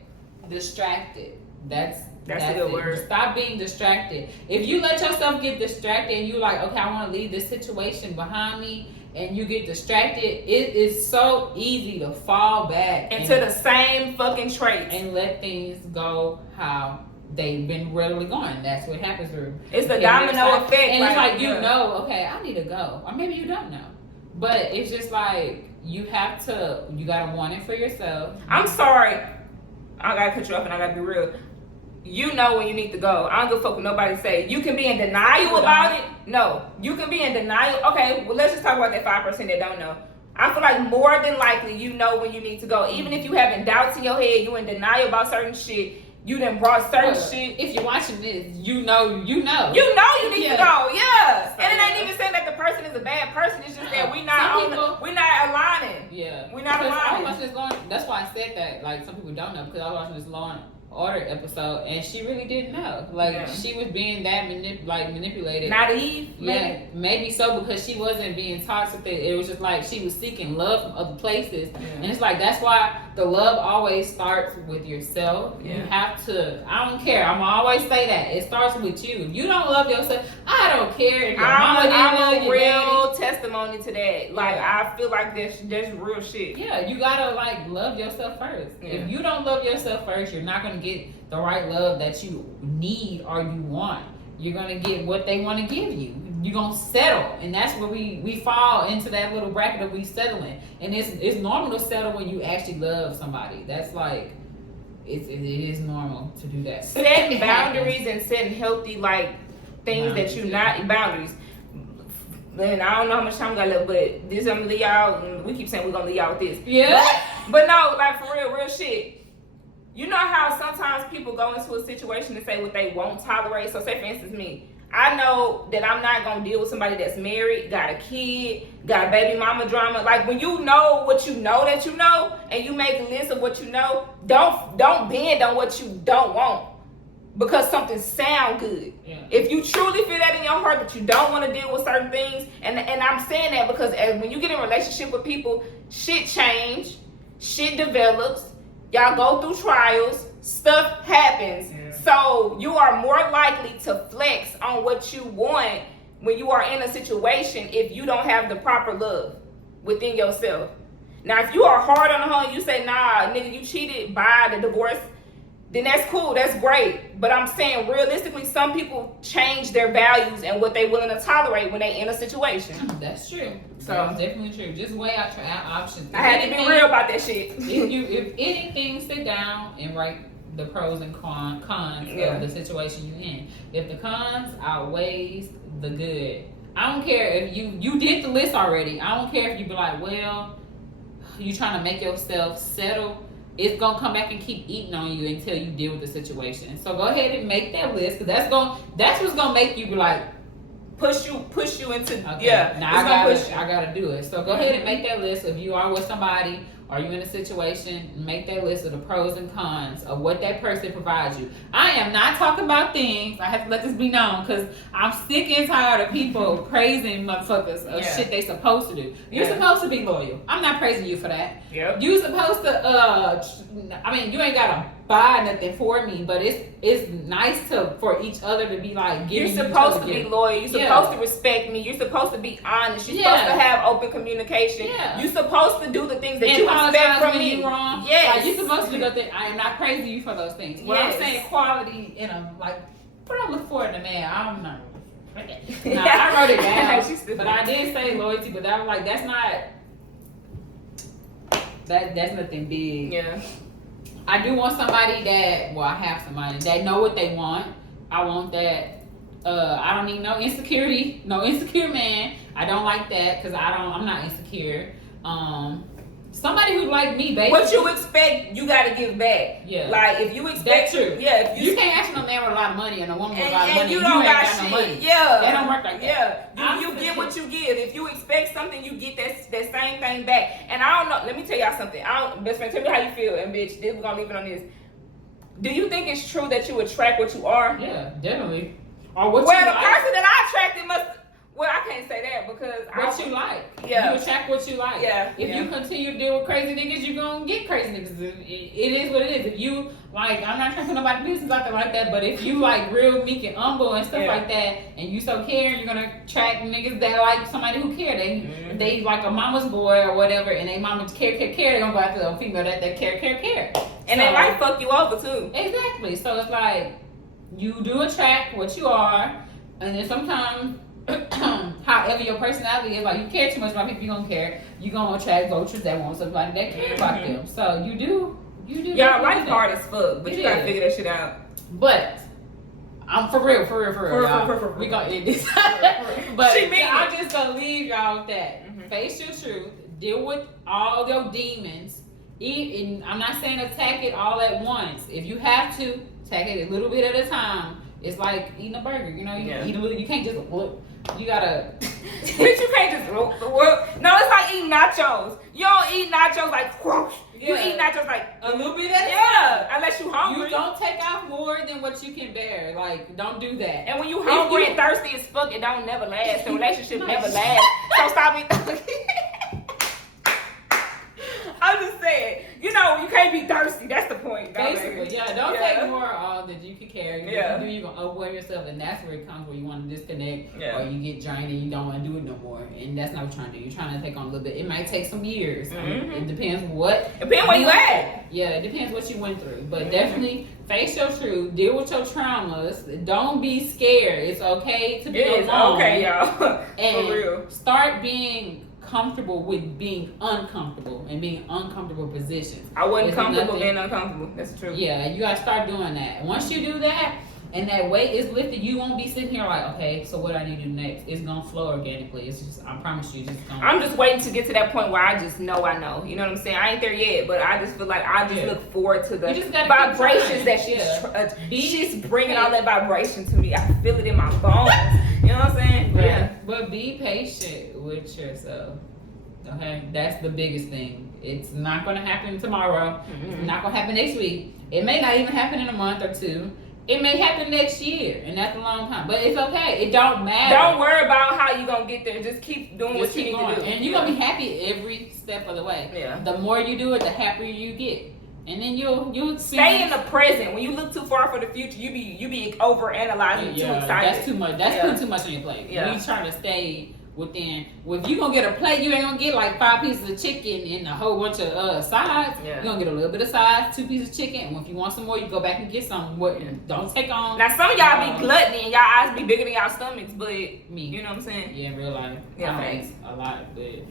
distracted. That's a good word. Stop being distracted. If you let yourself get distracted and you like, okay, I want to leave this situation behind me, and you get distracted, it is so easy to fall back into the same fucking traits and let things go how they've been really going. That's what happens. It's the domino effect. And it's like, you know, okay, I need to go. Or maybe you don't know. But it's just like, you gotta want it for yourself. I'm sorry. I gotta cut you off and I gotta be real. You know when you need to go. I don't give a fuck what nobody say. You can be in denial about it. No. You can be in denial. Okay, well, let's just talk about that 5% that don't know. I feel like more than likely you know when you need to go. Even if you having doubts in your head, you in denial about certain shit, you done brought certain shit. If you're watching this, you know. You know you need to go. Yeah. And it ain't even saying that the person is a bad person. It's just that we not aligning. Yeah. We not aligning. That's why I said that. Like, some people don't know, because I was watching this Law and Order episode, and she really didn't know. Like, she was being that manipulated. Naive? Yeah, maybe so, because she wasn't being toxic. It was just like she was seeking love from other places. Yeah. And it's like, that's why the love always starts with yourself. Yeah. You have to, I don't care. I'm always say that. It starts with you. If you don't love yourself, I don't care if your mama didn't love you. I'm a real testimony to that. Like, I feel like that's real shit. Yeah, you gotta, like, love yourself first. Yeah. If you don't love yourself first, you're not gonna get the right love that you need or you want. You're gonna get what they want to give you. You're gonna settle, and that's where we fall into that little bracket of we settling. And it's normal to settle when you actually love somebody. That's like, it is normal to do that. Setting boundaries and setting healthy things that you not boundaries. And I don't know how much time we got left, but this I'm gonna leave y'all. We keep saying we're gonna leave y'all with this. Yeah. But no, like, for real shit. You know how sometimes people go into a situation and say what they won't tolerate? So say, for instance, me. I know that I'm not going to deal with somebody that's married, got a kid, got baby mama drama. Like, when you know what you know that you know, and you make a list of what you know, don't bend on what you don't want because something sound good. Yeah. If you truly feel that in your heart that you don't want to deal with certain things, and I'm saying that because when you get in a relationship with people, shit change, shit develops. Y'all go through trials, stuff happens. Yeah. So you are more likely to flex on what you want when you are in a situation if you don't have the proper love within yourself. Now, if you are hard on the hoe and you say, nah, nigga, you cheated, bye, the divorce, then that's cool, that's great. But I'm saying, realistically, some people change their values and what they're willing to tolerate when they in a situation. That's true. So that's definitely true. Just weigh out your options. I had to be real about that shit. If anything, sit down and write the pros and cons of the situation you're in. If the cons outweighs the good, I don't care if you did the list already. I don't care if you be like, well, you trying to make yourself settle. It's gonna come back and keep eating on you until you deal with the situation. So go ahead and make that list, because that's what's gonna make you be like, push you into Now I gotta do it. So go ahead and make that list. If you are with somebody or you in a situation, make that list of the pros and cons of what that person provides you. I am not talking about things. I have to let this be known, because I'm sick and tired of people praising motherfuckers of shit they supposed to do. You're supposed to be loyal. I'm not praising you for that. Yep. You supposed to you ain't gotta buy nothing for me, but it's nice for each other to be like, you're supposed to be loyal. You're supposed to respect me. You're supposed to be honest. You're supposed to have open communication. Yeah. You're supposed to do the things that you expect from me. Wrong. Yes. Like, you're supposed to do the thing. I am not praising you for those things. What I'm saying, quality in them, like, what I look for in a man, I'm not. I wrote it down, but I did say loyalty, but that was like, that's nothing big. Yeah. I do want somebody I have somebody that know what they want. I want that. I don't need no insecure man. I don't like that, because I'm not insecure. Somebody who like me, basically. What you expect, you gotta give back. Yeah. Like, if you expect, that's true. Yeah. If you can't ask no man with a lot of money and a woman with a lot of money. You don't got shit. No money. Yeah. That don't work like that. Yeah. You get what you give. if you expect something, you get that same thing back. And I don't know. Let me tell y'all something. Best friend, tell me how you feel. And bitch, we're gonna leave it on this. Do you think it's true that you attract what you are? Yeah, definitely. Or what well, you the like. person that I attracted must. Well, I can't say that because you like. Yeah. You attract what you like. Yeah. If you continue to deal with crazy niggas, you're gonna get crazy niggas. It is what it is. If you like, I'm not trying to put nobody's business out there like that, but if you like real meek and humble and stuff like that, and you so caring, you're gonna attract niggas that like somebody who care. They like a mama's boy or whatever, and they mama care. They're gonna go after a female that care. And they might fuck you over too. Exactly. So it's like you do attract what you are, and then sometimes. However your personality is, like you care too much about people, you're gonna care. You're gonna attract vultures that want somebody that care about them. So you do. Y'all life hard as fuck, but you gotta figure that shit out. But I'm for real. Y'all. We gonna end this. But I'm just gonna leave y'all with that. Face your truth. Deal with all your demons. And I'm not saying attack it all at once. If you have to, attack it a little bit at a time. It's like eating a burger. You know, you eat a little. You can't just look. You gotta. Bitch, you can't just look. No, it's like eating nachos. You don't eat nachos like whoosh. You eat nachos like a little bit at a time. Unless you hungry. You don't take off more than what you can bear. Like, don't do that. And when you hungry and thirsty as fuck, it don't never last. The relationship never lasts. So stop it. I'm just saying, you can't be thirsty. That's the point. Basically, don't take more than you can carry. If you do, you're going to overweigh yourself, and that's where it comes where you want to disconnect, or you get drained and you don't want to do it no more. And that's not what you're trying to do. You're trying to take on a little bit. It might take some years. It depends where you at. Yeah, it depends what you went through. But definitely face your truth. Deal with your traumas. Don't be scared. It's okay to be alone. It is okay, y'all. And for real. Start being comfortable with being uncomfortable and being uncomfortable positions. I wasn't comfortable being uncomfortable. That's true. Yeah, you gotta start doing that. Once you do that and that weight is lifted, you won't be sitting here like, okay, so what do I need to do next? It's gonna flow organically. It's just, I promise you, I'm just waiting to get to that point where I just know I know. You know what I'm saying? I ain't there yet, but I just feel like I just look forward to the vibrations that she's bringing all that vibration to me. I feel it in my bones. You know what I'm saying? Right. Yeah. But be patient with yourself. Okay? That's the biggest thing. It's not going to happen tomorrow. It's not going to happen next week. It may not even happen in a month or two. It may happen next year, and that's a long time. But it's okay. It don't matter. Don't worry about how you're going to get there. Just keep doing what you need to do. And you're going to be happy every step of the way. Yeah. The more you do it, the happier you get. And then you'll stay in the present. When you look too far for the future, you be over analyzing, too excited. That's too much. That's putting too much on your plate. Yeah. We trying to stay within. Well, if you gonna get a plate, you ain't gonna get like 5 pieces of chicken and a whole bunch of sides. Yeah. You're gonna get a little bit of sides, 2 pieces of chicken, and if you want some more, you go back and get some. Don't take on. Now some of y'all be gluttony and y'all eyes be bigger than y'all stomachs, but me, you know what I'm saying? Yeah, in real life. Yeah, thanks. A lot, but.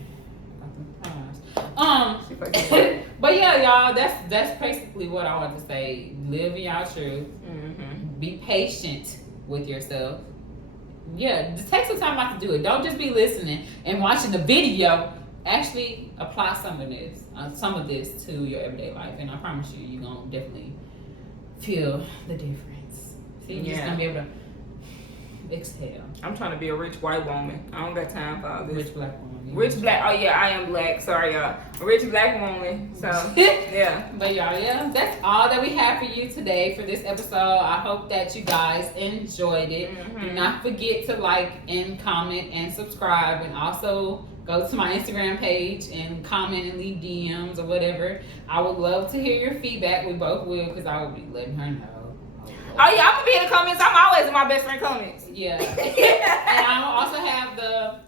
But yeah, y'all, that's basically what I want to say. Live in y'all truth. Be patient with yourself. Yeah, just take some time out to do it. Don't just be listening and watching the video. Actually apply some of this to your everyday life, and I promise you, you're gonna definitely feel the difference. See, you're just gonna be able to exhale. I'm trying to be a rich white woman. I don't got time for all this. Rich black woman. Rich black. Oh yeah, I am black. Sorry, y'all. A rich black woman. So yeah. But y'all, that's all that we have for you today for this episode. I hope that you guys enjoyed it. Do not forget to like and comment and subscribe, and also go to my Instagram page and comment and leave DMs or whatever. I would love to hear your feedback. We both will, because I will be letting her know. Oh yeah, I'm gonna be in the comments. I'm always in my best friend comments. Yeah. And I'll also have the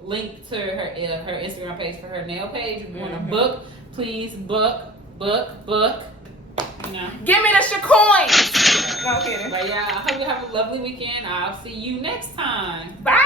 link to her Instagram page for her nail page. If you want to book, please book. You know. Give me the Shacoin. No kidding. But yeah, I hope you have a lovely weekend. I'll see you next time. Bye.